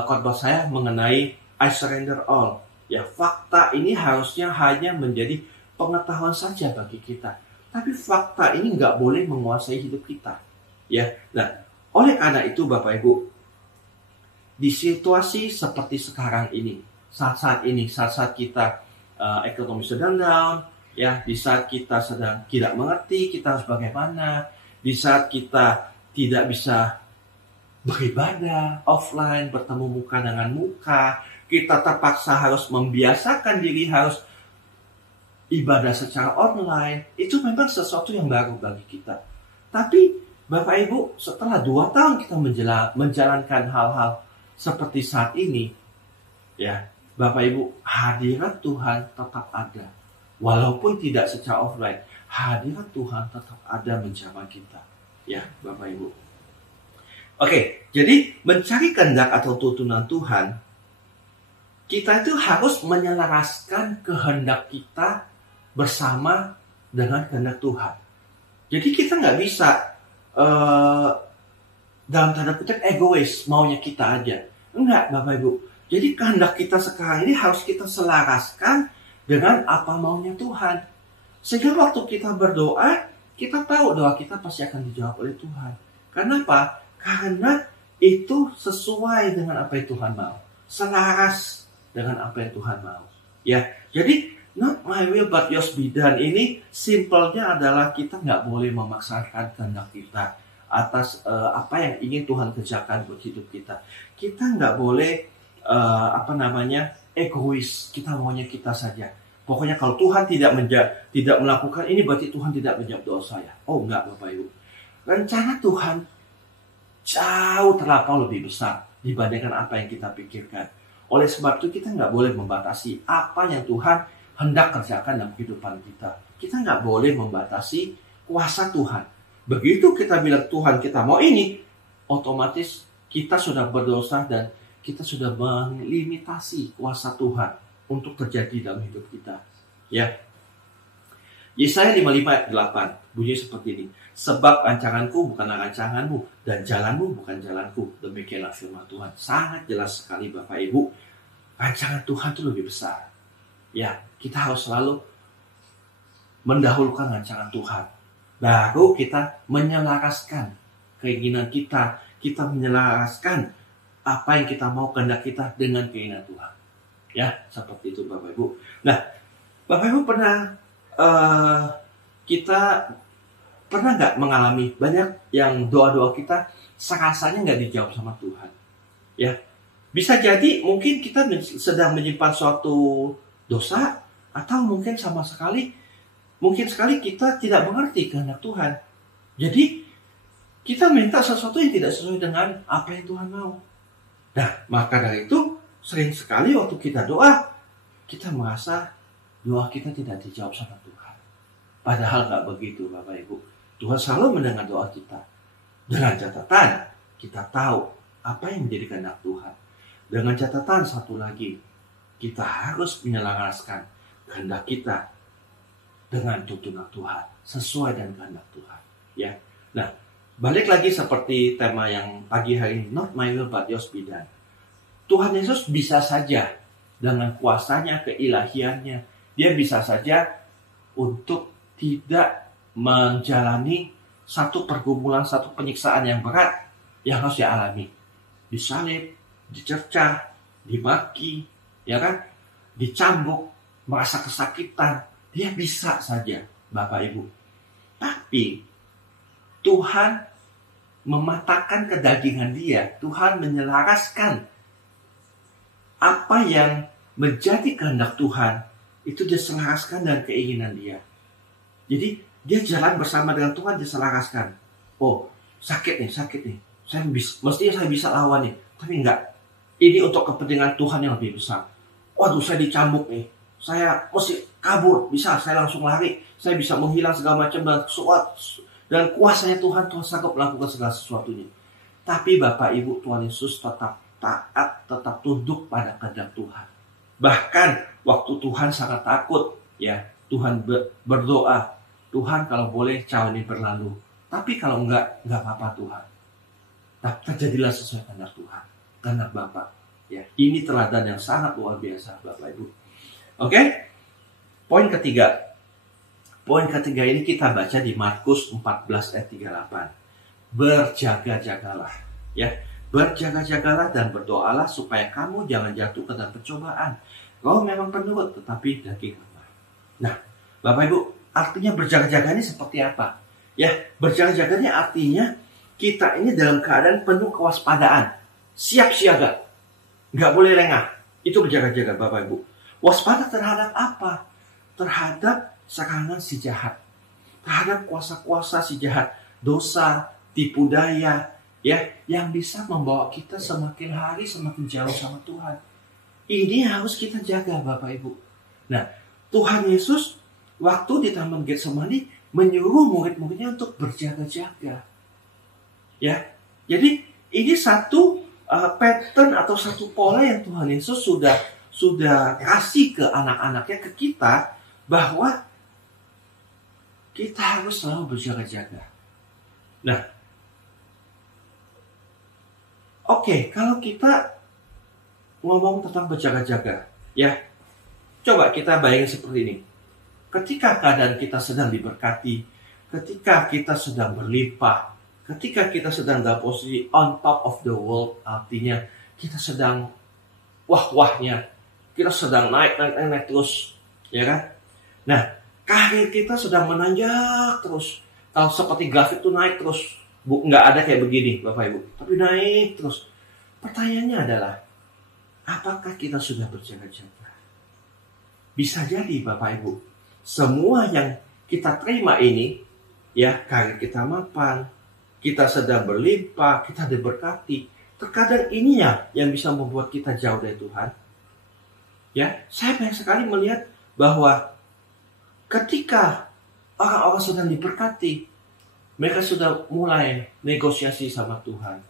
khotbah saya mengenai I surrender all. Ya, fakta ini harusnya hanya menjadi pengetahuan saja bagi kita. Tapi fakta ini nggak boleh menguasai hidup kita. Ya, nah, oleh karena itu Bapak Ibu, di situasi seperti sekarang ini, saat-saat kita ekonomi sedang down, ya, di saat kita sedang tidak mengerti kita harus bagaimana, di saat kita tidak bisa beribadah offline, bertemu muka dengan muka, kita terpaksa harus membiasakan diri harus ibadah secara online, itu memang sesuatu yang baru bagi kita. Tapi Bapak Ibu, setelah 2 tahun kita menjalankan hal-hal seperti saat ini, ya, Bapak Ibu, hadirat Tuhan tetap ada. Walaupun tidak secara offline, hadirat Tuhan tetap ada menjamah kita. Ya, Bapak Ibu. Oke, jadi mencari kehendak atau tuntunan Tuhan, kita itu harus menyelaraskan kehendak kita bersama dengan kehendak Tuhan. Jadi kita nggak bisa dalam tanda kutip egois, maunya kita aja. Enggak, Bapak Ibu. Jadi kehendak kita sekarang ini harus kita selaraskan dengan apa maunya Tuhan. Sehingga waktu kita berdoa, kita tahu doa kita pasti akan dijawab oleh Tuhan. Kenapa? Karena itu sesuai dengan apa yang Tuhan mau. Selaras dengan apa yang Tuhan mau. Ya, jadi not my will but yours be done ini simpelnya adalah kita nggak boleh memaksakan kehendak kita atas apa yang ingin Tuhan kerjakan buat hidup kita. Kita nggak boleh egois, kita maunya kita saja. Pokoknya kalau Tuhan tidak melakukan ini, berarti Tuhan tidak menjawab doa saya. Oh enggak, Bapak Ibu. Rencana Tuhan jauh terlampau lebih besar dibandingkan apa yang kita pikirkan. Oleh sebab itu kita nggak boleh membatasi apa yang Tuhan hendak kerjakan dalam kehidupan kita. Kita nggak boleh membatasi kuasa Tuhan. Begitu kita bilang Tuhan kita mau ini, otomatis kita sudah berdosa dan kita sudah melimitasi kuasa Tuhan untuk terjadi dalam hidup kita. Ya. Yesaya 55 ayat 8 bunyi seperti ini. Sebab rancanganku bukanlah rancanganmu dan jalanmu bukan jalanku. Demikianlah firman Tuhan. Sangat jelas sekali Bapak Ibu. Rancangan Tuhan itu lebih besar. Ya, kita harus selalu mendahulukan rancangan Tuhan. Baru kita menyelaraskan keinginan kita. Kita menyelaraskan apa yang kita mau, kehendak kita dengan keinginan Tuhan. Ya, seperti itu Bapak Ibu. Nah, Bapak Ibu kita pernah nggak mengalami banyak yang doa-doa kita serasanya nggak dijawab sama Tuhan? Ya, bisa jadi mungkin kita sedang menyimpan suatu dosa, atau mungkin mungkin sekali kita tidak mengerti kehendak Tuhan. Jadi kita minta sesuatu yang tidak sesuai dengan apa yang Tuhan mau. Nah, maka dari itu sering sekali waktu kita doa, kita merasa doa kita tidak dijawab sama Tuhan. Padahal nggak begitu Bapak Ibu. Tuhan selalu mendengar doa kita. Dengan catatan, kita tahu apa yang menjadi kehendak Tuhan. Dengan catatan satu lagi, kita harus menyelaraskan kehendak kita dengan tuntunan Tuhan. Sesuai dengan kehendak Tuhan. Ya. Nah, balik lagi seperti tema yang pagi hari ini, not my will but yours be done. Tuhan Yesus bisa saja dengan kuasanya, keilahiannya, dia bisa saja untuk tidak menjalani satu pergumulan, satu penyiksaan yang berat yang harus dialami. Disalib, dicercah, dimaki, ya kan? Dicambuk, merasa kesakitan. Dia bisa saja, Bapak Ibu. Tapi Tuhan mematahkan kedagingan dia. Tuhan menyelaraskan apa yang menjadi kehendak Tuhan. Itu dia selaraskan dengan keinginan dia. Jadi dia jalan bersama dengan Tuhan, dia selaraskan. Oh, sakit nih. Mestinya saya bisa lawan nih. Tapi enggak. Ini untuk kepentingan Tuhan yang lebih besar. Waduh, saya dicambuk nih. Saya mesti kabur. Bisa, saya langsung lari. Saya bisa menghilang segala macam dan kuasanya Tuhan sanggup melakukan segala sesuatunya. Tapi Bapak Ibu, Tuhan Yesus tetap taat, tetap tunduk pada kehendak Tuhan. Bahkan waktu Tuhan sangat takut, ya Tuhan berdoa, Tuhan kalau boleh cawan ini berlalu. Tapi kalau enggak apa-apa Tuhan. Tapi terjadilah sesuai kehendak Tuhan, kehendak Bapa. Ya, ini teladan yang sangat luar biasa, Bapak Ibu. Oke? Poin ketiga. Poin ketiga ini kita baca di Markus 14 ayat 38. Berjaga-jagalah, ya. Berjaga-jagalah dan berdoalah supaya kamu jangan jatuh ke dalam pencobaan. Kau memang penurut, tetapi daging lemah. Nah, Bapak Ibu, artinya berjaga-jaga ini seperti apa? Ya, berjaga-jaga ini artinya kita ini dalam keadaan penuh kewaspadaan, siap siaga, nggak boleh lengah. Itu berjaga-jaga, Bapak Ibu. Waspada terhadap apa? Terhadap serangan si jahat, terhadap kuasa-kuasa si jahat, dosa, tipu daya, ya, yang bisa membawa kita semakin hari semakin jauh sama Tuhan. Ini harus kita jaga, Bapak Ibu. Nah, Tuhan Yesus waktu di Taman Getsemani menyuruh murid-muridnya untuk berjaga-jaga. Ya, jadi ini satu pattern atau satu pola yang Tuhan Yesus sudah kasih ke anak-anaknya, ke kita, bahwa kita harus selalu berjaga-jaga. Nah, oke, kalau kita ngomong tentang berjaga-jaga, ya, coba kita bayangin seperti ini. Ketika keadaan kita sedang diberkati, ketika kita sedang berlimpah, ketika kita sedang dalam posisi on top of the world, artinya kita sedang wah-wahnya, kita sedang naik terus, ya kan? Nah, karir kita sedang menanjak terus. Kalau seperti grafik itu naik terus, nggak ada kayak begini, Bapak Ibu, tapi naik terus. Pertanyaannya adalah, apakah kita sudah berjaga-jaga? Bisa jadi, Bapak Ibu, semua yang kita terima ini, ya, karir kita mapan, kita sedang berlimpah, kita diberkati. Terkadang ininya yang bisa membuat kita jauh dari Tuhan. Ya, saya banyak sekali melihat bahwa ketika orang-orang sedang diberkati, mereka sudah mulai negosiasi sama Tuhan.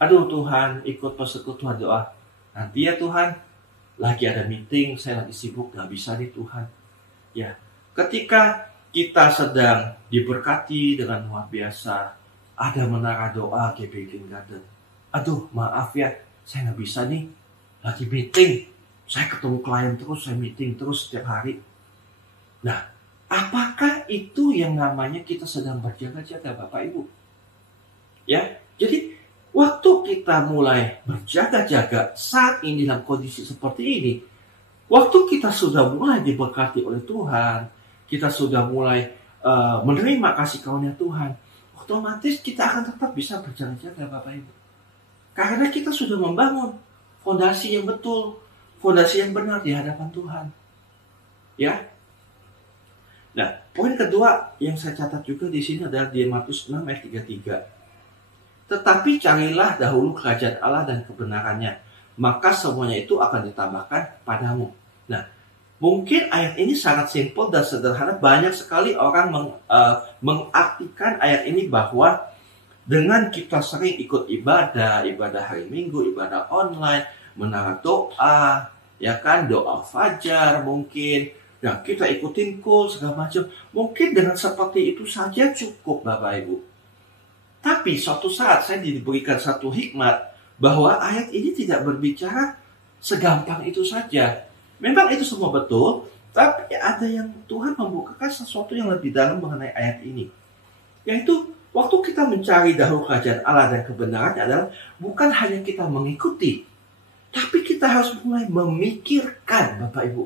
Aduh Tuhan, ikut persekutuan doa. Nanti ya Tuhan, lagi ada meeting, saya lagi sibuk, gak bisa nih Tuhan. Ya, ketika kita sedang diberkati dengan luar biasa, ada menara doa GBK Garden. Aduh, maaf ya, saya gak bisa nih, lagi meeting. Saya ketemu klien terus, saya meeting terus setiap hari. Nah, apakah itu yang namanya kita sedang berjaga-jaga, Bapak Ibu? Ya, jadi waktu kita mulai berjaga-jaga saat ini dalam kondisi seperti ini, waktu kita sudah mulai diberkati oleh Tuhan, kita sudah mulai menerima kasih karunia Tuhan, otomatis kita akan tetap bisa berjaga-jaga, Bapak Ibu. Karena kita sudah membangun fondasi yang betul, fondasi yang benar di hadapan Tuhan. Ya. Nah, poin kedua yang saya catat juga di sini adalah di Matius 6 ayat 33. Tetapi carilah dahulu kerajaan Allah dan kebenarannya, maka semuanya itu akan ditambahkan padamu. Nah, mungkin ayat ini sangat simpel dan sederhana. Banyak sekali orang mengartikan ayat ini bahwa dengan kita sering ikut ibadah hari Minggu, ibadah online, menara doa, ya kan, doa fajar mungkin, ya kita ikutin kul segala macam. Mungkin dengan seperti itu saja cukup, Bapak Ibu. Tapi suatu saat saya diberikan satu hikmat bahwa ayat ini tidak berbicara segampang itu saja. Memang itu semua betul, Tapi ada yang Tuhan membukakan sesuatu yang lebih dalam mengenai ayat ini. Yaitu waktu kita mencari dahulu kerajaan Allah dan kebenarannya adalah bukan hanya kita mengikuti, tapi kita harus mulai memikirkan, Bapak Ibu.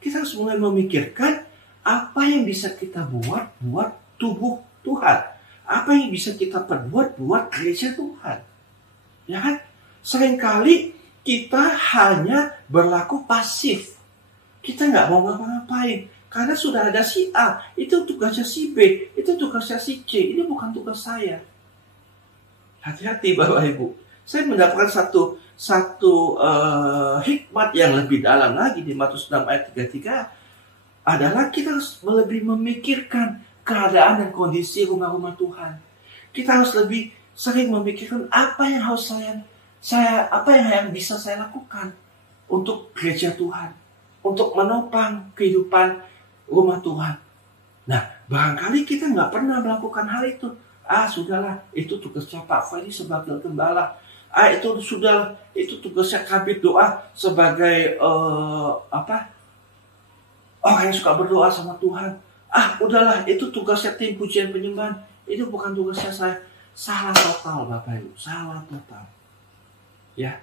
Kita harus mulai memikirkan apa yang bisa kita buat tubuh Tuhan. Apa yang bisa kita perbuat buat gereja Tuhan. Ya kan? Seringkali kita hanya berlaku pasif. Kita nggak mau ngapa-ngapain. Karena sudah ada si A, itu tugasnya si B, itu tugasnya si C. Ini bukan tugas saya. Hati-hati Bapak Ibu. Saya mendapatkan satu hikmat yang lebih dalam lagi di Matius 6 ayat 33 adalah kita harus lebih memikirkan keadaan dan kondisi rumah-rumah Tuhan. Kita harus lebih sering memikirkan apa yang harus apa yang bisa saya lakukan untuk gereja Tuhan, untuk menopang kehidupan rumah Tuhan. Nah, barangkali kita nggak pernah melakukan hal itu. Sudahlah, itu tugasnya Pak Fadi sebagai gembala. Itu tugasnya Kabit Doa sebagai orang yang suka berdoa sama Tuhan. Udahlah, itu tugasnya tim pujian penyembahan. Itu bukan tugasnya saya. Salah total Bapak Ibu, salah total. Ya,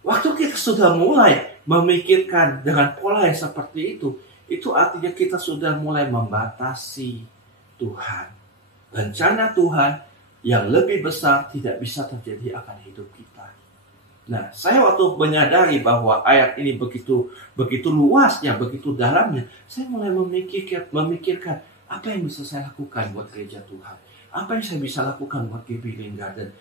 waktu kita sudah mulai memikirkan dengan pola yang seperti itu artinya kita sudah mulai membatasi Tuhan. Rencana Tuhan yang lebih besar tidak bisa terjadi akan hidup kita. Nah, saya waktu menyadari bahwa ayat ini begitu luasnya, begitu dalamnya, saya mulai memikirkan apa yang bisa saya lakukan buat gereja Tuhan. Apa yang saya bisa lakukan buat GB Green Garden.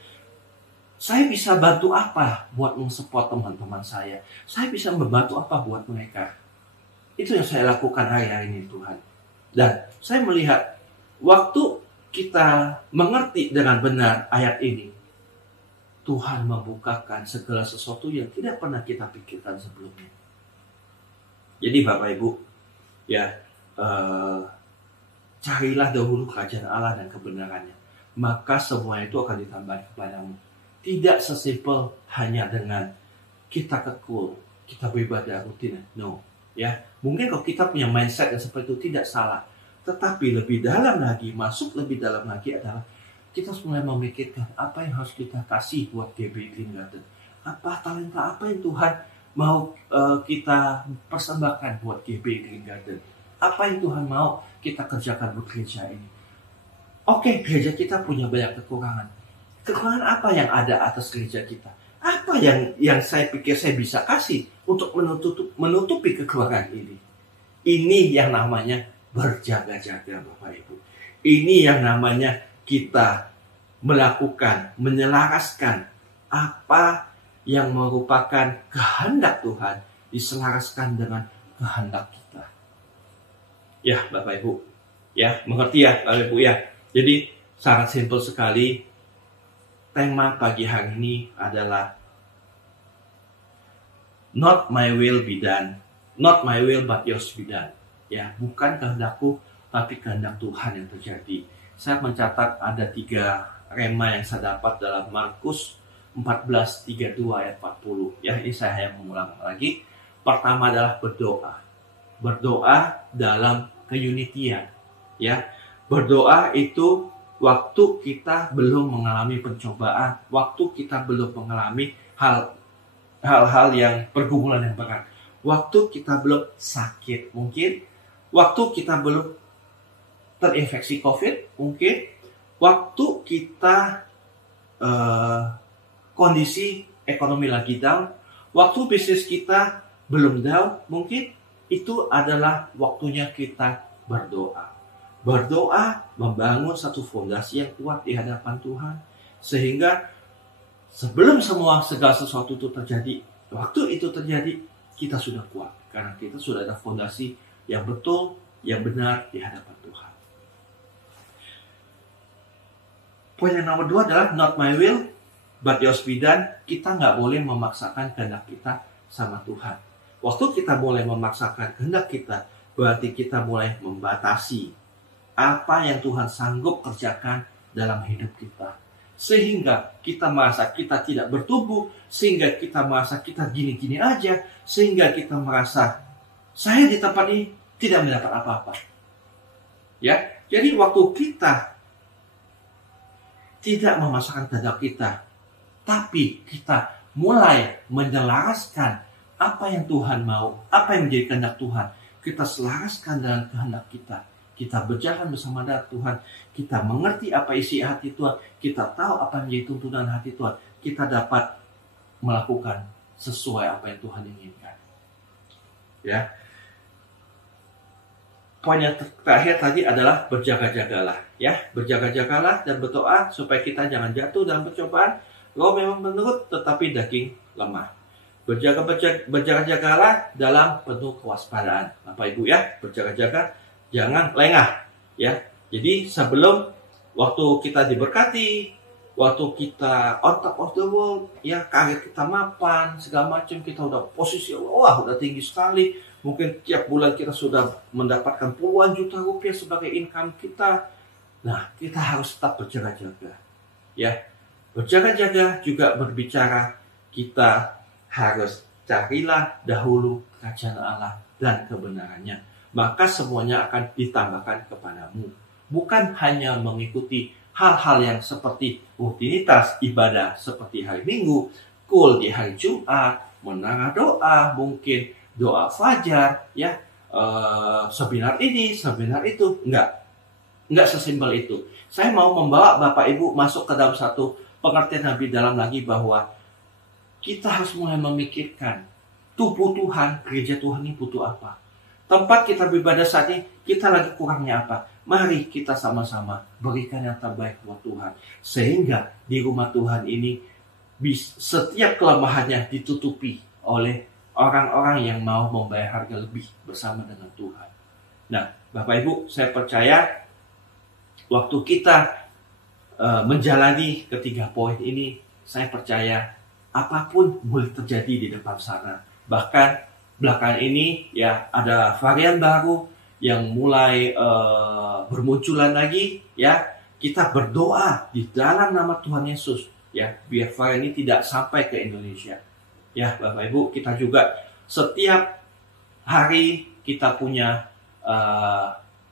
Saya bisa bantu apa buat mensupport teman-teman saya. Saya bisa membantu apa buat mereka. Itu yang saya lakukan hari-hari ini Tuhan. Dan saya melihat waktu kita mengerti dengan benar ayat ini, Tuhan membukakan segala sesuatu yang tidak pernah kita pikirkan sebelumnya. Jadi Bapak Ibu, ya carilah dahulu kerajaan Allah dan kebenarannya, maka semua itu akan ditambah kepadamu. Tidak sesimpel hanya dengan kita kekul, kita beribadah rutin. No, ya mungkin kalau kita punya mindset yang seperti itu tidak salah. Tetapi lebih dalam lagi, masuk lebih dalam lagi adalah kita harus mulai memikirkan apa yang harus kita kasih buat GB Green Garden. Talenta apa yang Tuhan mau kita persembahkan buat GB Green Garden. Apa yang Tuhan mau kita kerjakan buat gereja ini. Oke, gereja kita punya banyak kekurangan. Kekurangan apa yang ada atas gereja kita? Apa yang saya pikir saya bisa kasih untuk menutupi kekurangan ini? Ini yang namanya berjaga-jaga Bapak Ibu. Ini yang namanya kita melakukan, menyelaraskan apa yang merupakan kehendak Tuhan diselaraskan dengan kehendak kita. Ya Bapak Ibu, ya mengerti ya Bapak Ibu ya. Jadi sangat simpel sekali. Tema pagi hari ini adalah Not my will be done. Not my will but yours be done. Ya, bukan kehendakku tapi kehendak Tuhan yang terjadi. Saya mencatat ada 3 rema yang saya dapat dalam Markus 14:32 ayat 40. Ya, ini saya hanya mengulang lagi. Pertama adalah berdoa. Berdoa dalam keunitian. Ya, berdoa itu waktu kita belum mengalami pencobaan, waktu kita belum mengalami hal-hal yang pergumulan yang berat, waktu kita belum sakit mungkin, waktu kita belum terinfeksi COVID mungkin, waktu kita kondisi ekonomi lagi down, waktu bisnis kita belum down mungkin, itu adalah waktunya kita berdoa. Berdoa membangun satu fondasi yang kuat di hadapan Tuhan. Sehingga sebelum segala sesuatu itu terjadi, waktu itu terjadi, kita sudah kuat. Karena kita sudah ada fondasi yang betul, yang benar di hadapan Tuhan. Poin yang nomor 2 adalah not my will, but yours be done. Kita nggak boleh memaksakan kehendak kita sama Tuhan. Waktu kita mulai memaksakan kehendak kita, berarti kita mulai membatasi apa yang Tuhan sanggup kerjakan dalam hidup kita. Sehingga kita merasa kita tidak bertumbuh, sehingga kita merasa kita gini-gini aja, sehingga kita merasa saya di tempat ini tidak mendapat apa-apa. Ya, jadi waktu kita tidak memasakkan kehendak kita, tapi kita mulai menyelaraskan apa yang Tuhan mau, apa yang menjadi kehendak Tuhan, kita selaraskan dengan kehendak kita. Kita berjalan bersama dengan Tuhan, kita mengerti apa isi hati Tuhan, kita tahu apa yang menjadi tuntunan hati Tuhan, kita dapat melakukan sesuai apa yang Tuhan inginkan. Ya. Poin yang terakhir tadi adalah berjaga-jagalah, ya. Berjaga-jagalah dan berdoa supaya kita jangan jatuh dalam pencobaan. Roh memang menurut, tetapi daging lemah. Berjaga-jagalah dalam penuh kewaspadaan. Bapak Ibu ya, berjaga-jaga, jangan lengah, ya. Jadi sebelum waktu kita diberkati, waktu kita on top of the world, ya, karir kita mapan, segala macam, kita udah posisi, wah, udah tinggi sekali. Mungkin tiap bulan kita sudah mendapatkan puluhan juta rupiah sebagai income kita. Nah, kita harus tetap berjaga-jaga, ya. Berjaga-jaga juga berbicara, kita harus carilah dahulu kerajaan Allah dan kebenarannya. Maka semuanya akan ditambahkan kepadamu. Bukan hanya mengikuti hal-hal yang seperti rutinitas ibadah seperti hari Minggu, kul di hari Jumat, menara doa, mungkin doa fajar, ya, seminar ini, seminar itu. Enggak sesimpel itu. Saya mau membawa Bapak Ibu masuk ke dalam satu pengertian lebih dalam lagi bahwa kita harus mulai memikirkan tubuh Tuhan, gereja Tuhan ini butuh apa. Tempat kita beribadah saat ini, kita lagi kurangnya apa. Mari kita sama-sama berikan yang terbaik buat Tuhan. Sehingga di rumah Tuhan ini, setiap kelemahannya ditutupi oleh orang-orang yang mau membayar harga lebih bersama dengan Tuhan. Nah, Bapak Ibu, saya percaya waktu kita menjalani ketiga poin ini, saya percaya apapun boleh terjadi di depan sana. Bahkan belakangan ini ya ada varian baru yang mulai bermunculan lagi, ya. Kita berdoa di dalam nama Tuhan Yesus, ya, biar varian ini tidak sampai ke Indonesia. Ya, Bapak Ibu, kita juga setiap hari kita punya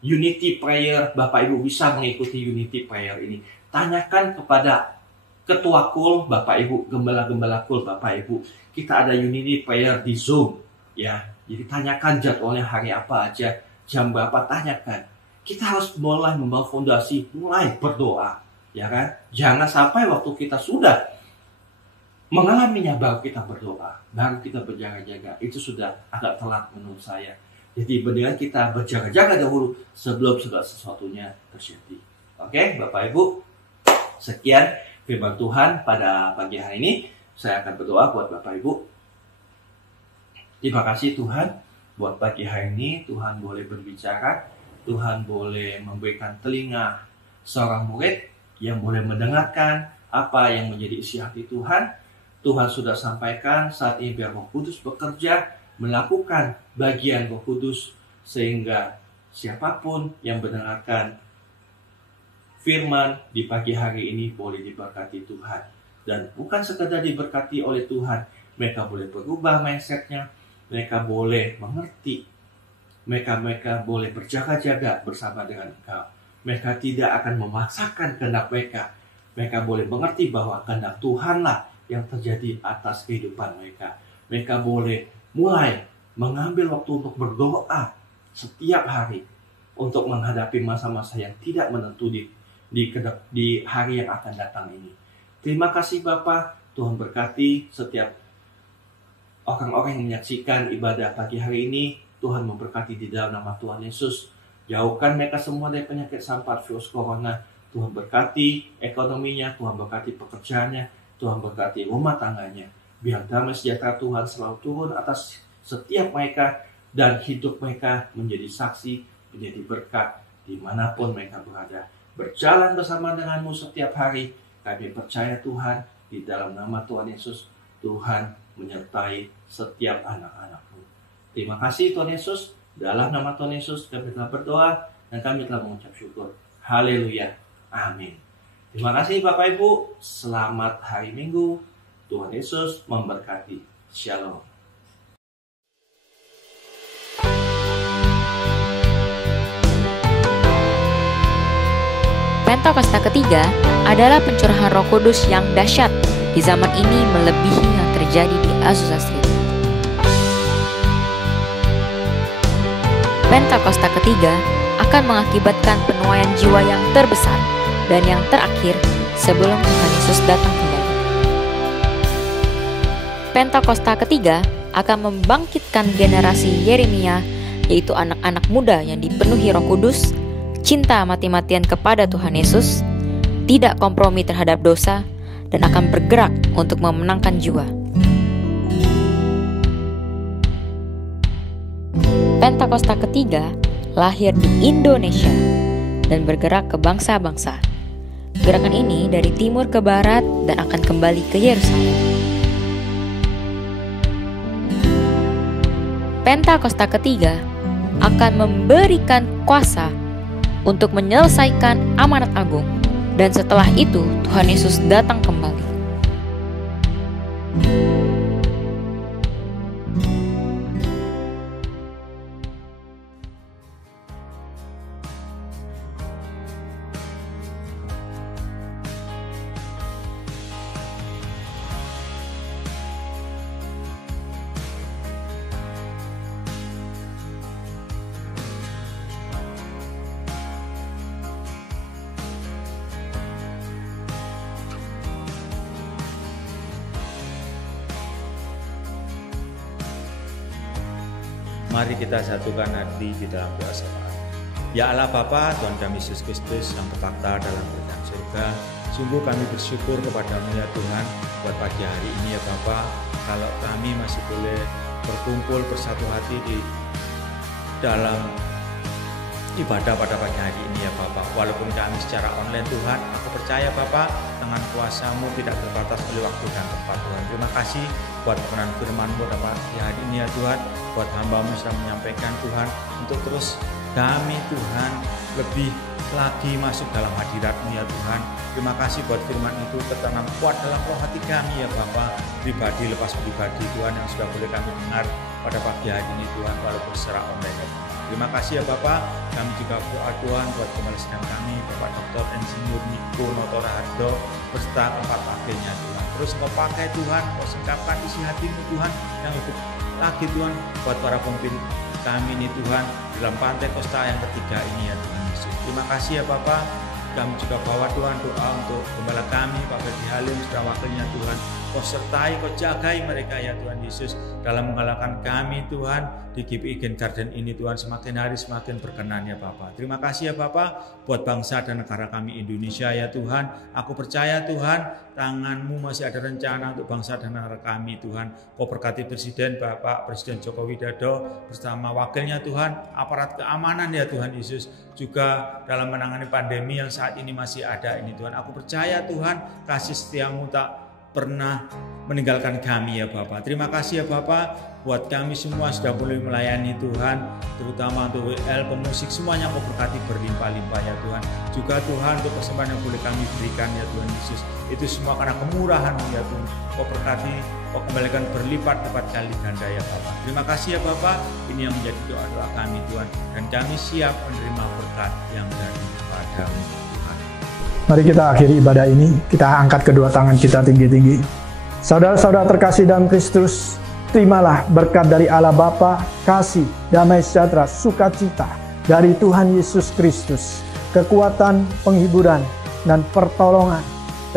unity prayer. Bapak Ibu bisa mengikuti unity prayer ini. Tanyakan kepada ketua kul, Bapak Ibu, gembala-gembala kul, Bapak Ibu. Kita ada unity prayer di Zoom, ya. Jadi tanyakan jadwalnya hari apa aja, jam berapa, tanyakan. Kita harus mulai membangun fondasi, mulai berdoa, ya kan? Jangan sampai waktu kita sudah mengalaminya baru kita berdoa, baru kita berjaga-jaga. Itu sudah agak telat menurut saya. Jadi mendingan kita berjaga-jaga dahulu sebelum segala sesuatunya terjadi. Oke, Bapak Ibu, sekian firman Tuhan pada pagi hari ini. Saya akan berdoa buat Bapak Ibu. Terima kasih Tuhan buat pagi hari ini. Tuhan boleh berbicara, Tuhan boleh memberikan telinga seorang murid yang boleh mendengarkan apa yang menjadi isi hati Tuhan. Tuhan sudah sampaikan, saat ini biar Roh Kudus bekerja, melakukan bagian Roh Kudus, sehingga siapapun yang mendengarkan firman di pagi hari ini boleh diberkati Tuhan. Dan bukan sekedar diberkati oleh Tuhan, mereka boleh berubah mindsetnya, mereka boleh mengerti, mereka boleh berjaga-jaga bersama dengan Engkau. Mereka tidak akan memaksakan kehendak mereka. Mereka boleh mengerti bahwa kehendak Tuhanlah yang terjadi atas kehidupan mereka. Mereka boleh mulai mengambil waktu untuk berdoa setiap hari untuk menghadapi masa-masa yang tidak menentu di hari yang akan datang ini. Terima kasih Bapa, Tuhan berkati setiap orang-orang yang menyaksikan ibadah pagi hari ini. Tuhan memberkati di dalam nama Tuhan Yesus. Jauhkan mereka semua dari penyakit sampar virus corona. Tuhan berkati ekonominya, Tuhan berkati pekerjaannya, Tuhan berkati rumah tangganya. Biar damai sejahtera Tuhan selalu turun atas setiap mereka dan hidup mereka menjadi saksi, menjadi berkat dimanapun mereka berada. Berjalan bersama denganmu setiap hari. Kami percaya Tuhan, di dalam nama Tuhan Yesus, Tuhan menyertai setiap anak-anak-Mu. Terima kasih Tuhan Yesus. Dalam nama Tuhan Yesus kami telah berdoa dan kami telah mengucap syukur. Haleluya. Amin. Terima kasih Bapak Ibu. Selamat hari Minggu. Tuhan Yesus memberkati. Shalom. Pentakosta ketiga adalah pencurahan Roh Kudus yang dahsyat di zaman ini melebihi yang terjadi di Azusa Street. Pentakosta ketiga akan mengakibatkan penuaian jiwa yang terbesar dan yang terakhir sebelum Tuhan Yesus datang kembali. Pentakosta ketiga akan membangkitkan generasi Yeremia, yaitu anak-anak muda yang dipenuhi Roh Kudus, cinta mati-matian kepada Tuhan Yesus, tidak kompromi terhadap dosa, dan akan bergerak untuk memenangkan jiwa. Pentakosta ketiga lahir di Indonesia dan bergerak ke bangsa-bangsa. Gerakan ini dari timur ke barat dan akan kembali ke Yerusalem. Pentakosta ketiga akan memberikan kuasa untuk menyelesaikan amanat agung, dan setelah itu Tuhan Yesus datang kembali. Mari kita satukan hati di dalam doa syafaat. Ya Allah Bapa, Tuhan kami Yesus Kristus yang bertakhta dalam kerajaan surga, sungguh kami bersyukur kepadamu ya Tuhan buat pagi hari ini ya Bapa, kalau kami masih boleh berkumpul bersatu hati di dalam ibadah pada pagi hari ini ya Bapa. Walaupun kami secara online Tuhan, aku percaya Bapa dengan kuasa-Mu tidak terbatas oleh waktu dan tempat Tuhan. Terima kasih buat kebenaran firman-Mu pada pagi hari ini ya Tuhan, buat hamba-Mu yang menyampaikan Tuhan, untuk terus kami Tuhan lebih lagi masuk dalam hadirat-Mu ya Tuhan. Terima kasih buat firman itu tertanam kuat dalam roh hati kami ya Bapa, pribadi lepas pribadi Tuhan, yang sudah boleh kami dengar pada pagi hari ini Tuhan, walaupun secara online ya Tuhan. Terima kasih ya Bapak, kami juga berdoa Tuhan buat kembali sedang kami, Bapak Dr. Insinyur Niko Notora Hardo, beserta keempat wakilnya Tuhan. Terus Kau pakai Tuhan, Kau singkapkan isi hati-Mu Tuhan, yang lebih lagi Tuhan, buat para pemimpin kami ini Tuhan, dalam Pentakosta yang ketiga ini ya Tuhan Yesus. Terima kasih ya Bapak, kami juga bawa Tuhan doa untuk gembala kami, Pak Ferdi Halim, sudah wakilnya Tuhan. Kau sertai, Kau jagai mereka ya Tuhan Yesus, dalam mengalahkan kami Tuhan di GPI Gen Garden ini Tuhan, semakin hari semakin berkenan ya Bapak. Terima kasih ya Bapak buat bangsa dan negara kami Indonesia ya Tuhan. Aku percaya Tuhan, tangan-Mu masih ada rencana untuk bangsa dan negara kami Tuhan. Kau berkati Presiden Bapak Presiden Joko Widodo bersama wakilnya Tuhan, aparat keamanan ya Tuhan Yesus, juga dalam menangani pandemi yang saat ini masih ada ini Tuhan. Aku percaya Tuhan, kasih setia-Mu tak pernah meninggalkan kami ya Bapak. Terima kasih ya Bapak buat kami semua sudah boleh melayani Tuhan, terutama untuk WL, pemusik, semuanya Kau berkati berlimpah-limpah ya Tuhan. Juga Tuhan untuk persembahan yang boleh kami berikan ya Tuhan Yesus, itu semua karena kemurahan-Mu ya Tuhan. Kau berkati, Kau kembalikan berlipat-lipat kali ganda ya Bapak. Terima kasih ya Bapak, ini yang menjadi doa-doa kami Tuhan, dan kami siap menerima berkat yang dari Padamu. Mari kita akhiri ibadah ini, kita angkat kedua tangan kita tinggi-tinggi. Saudara-saudara terkasih dalam Kristus, terimalah berkat dari Allah Bapa, kasih, damai sejahtera, sukacita dari Tuhan Yesus Kristus, kekuatan, penghiburan, dan pertolongan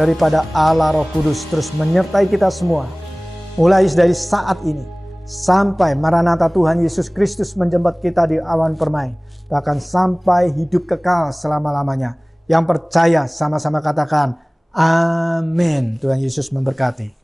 daripada Allah Roh Kudus terus menyertai kita semua, mulai dari saat ini sampai Maranatha Tuhan Yesus Kristus menjemput kita di awan permai, bahkan sampai hidup kekal selama-lamanya. Yang percaya sama-sama katakan amin. Tuhan Yesus memberkati.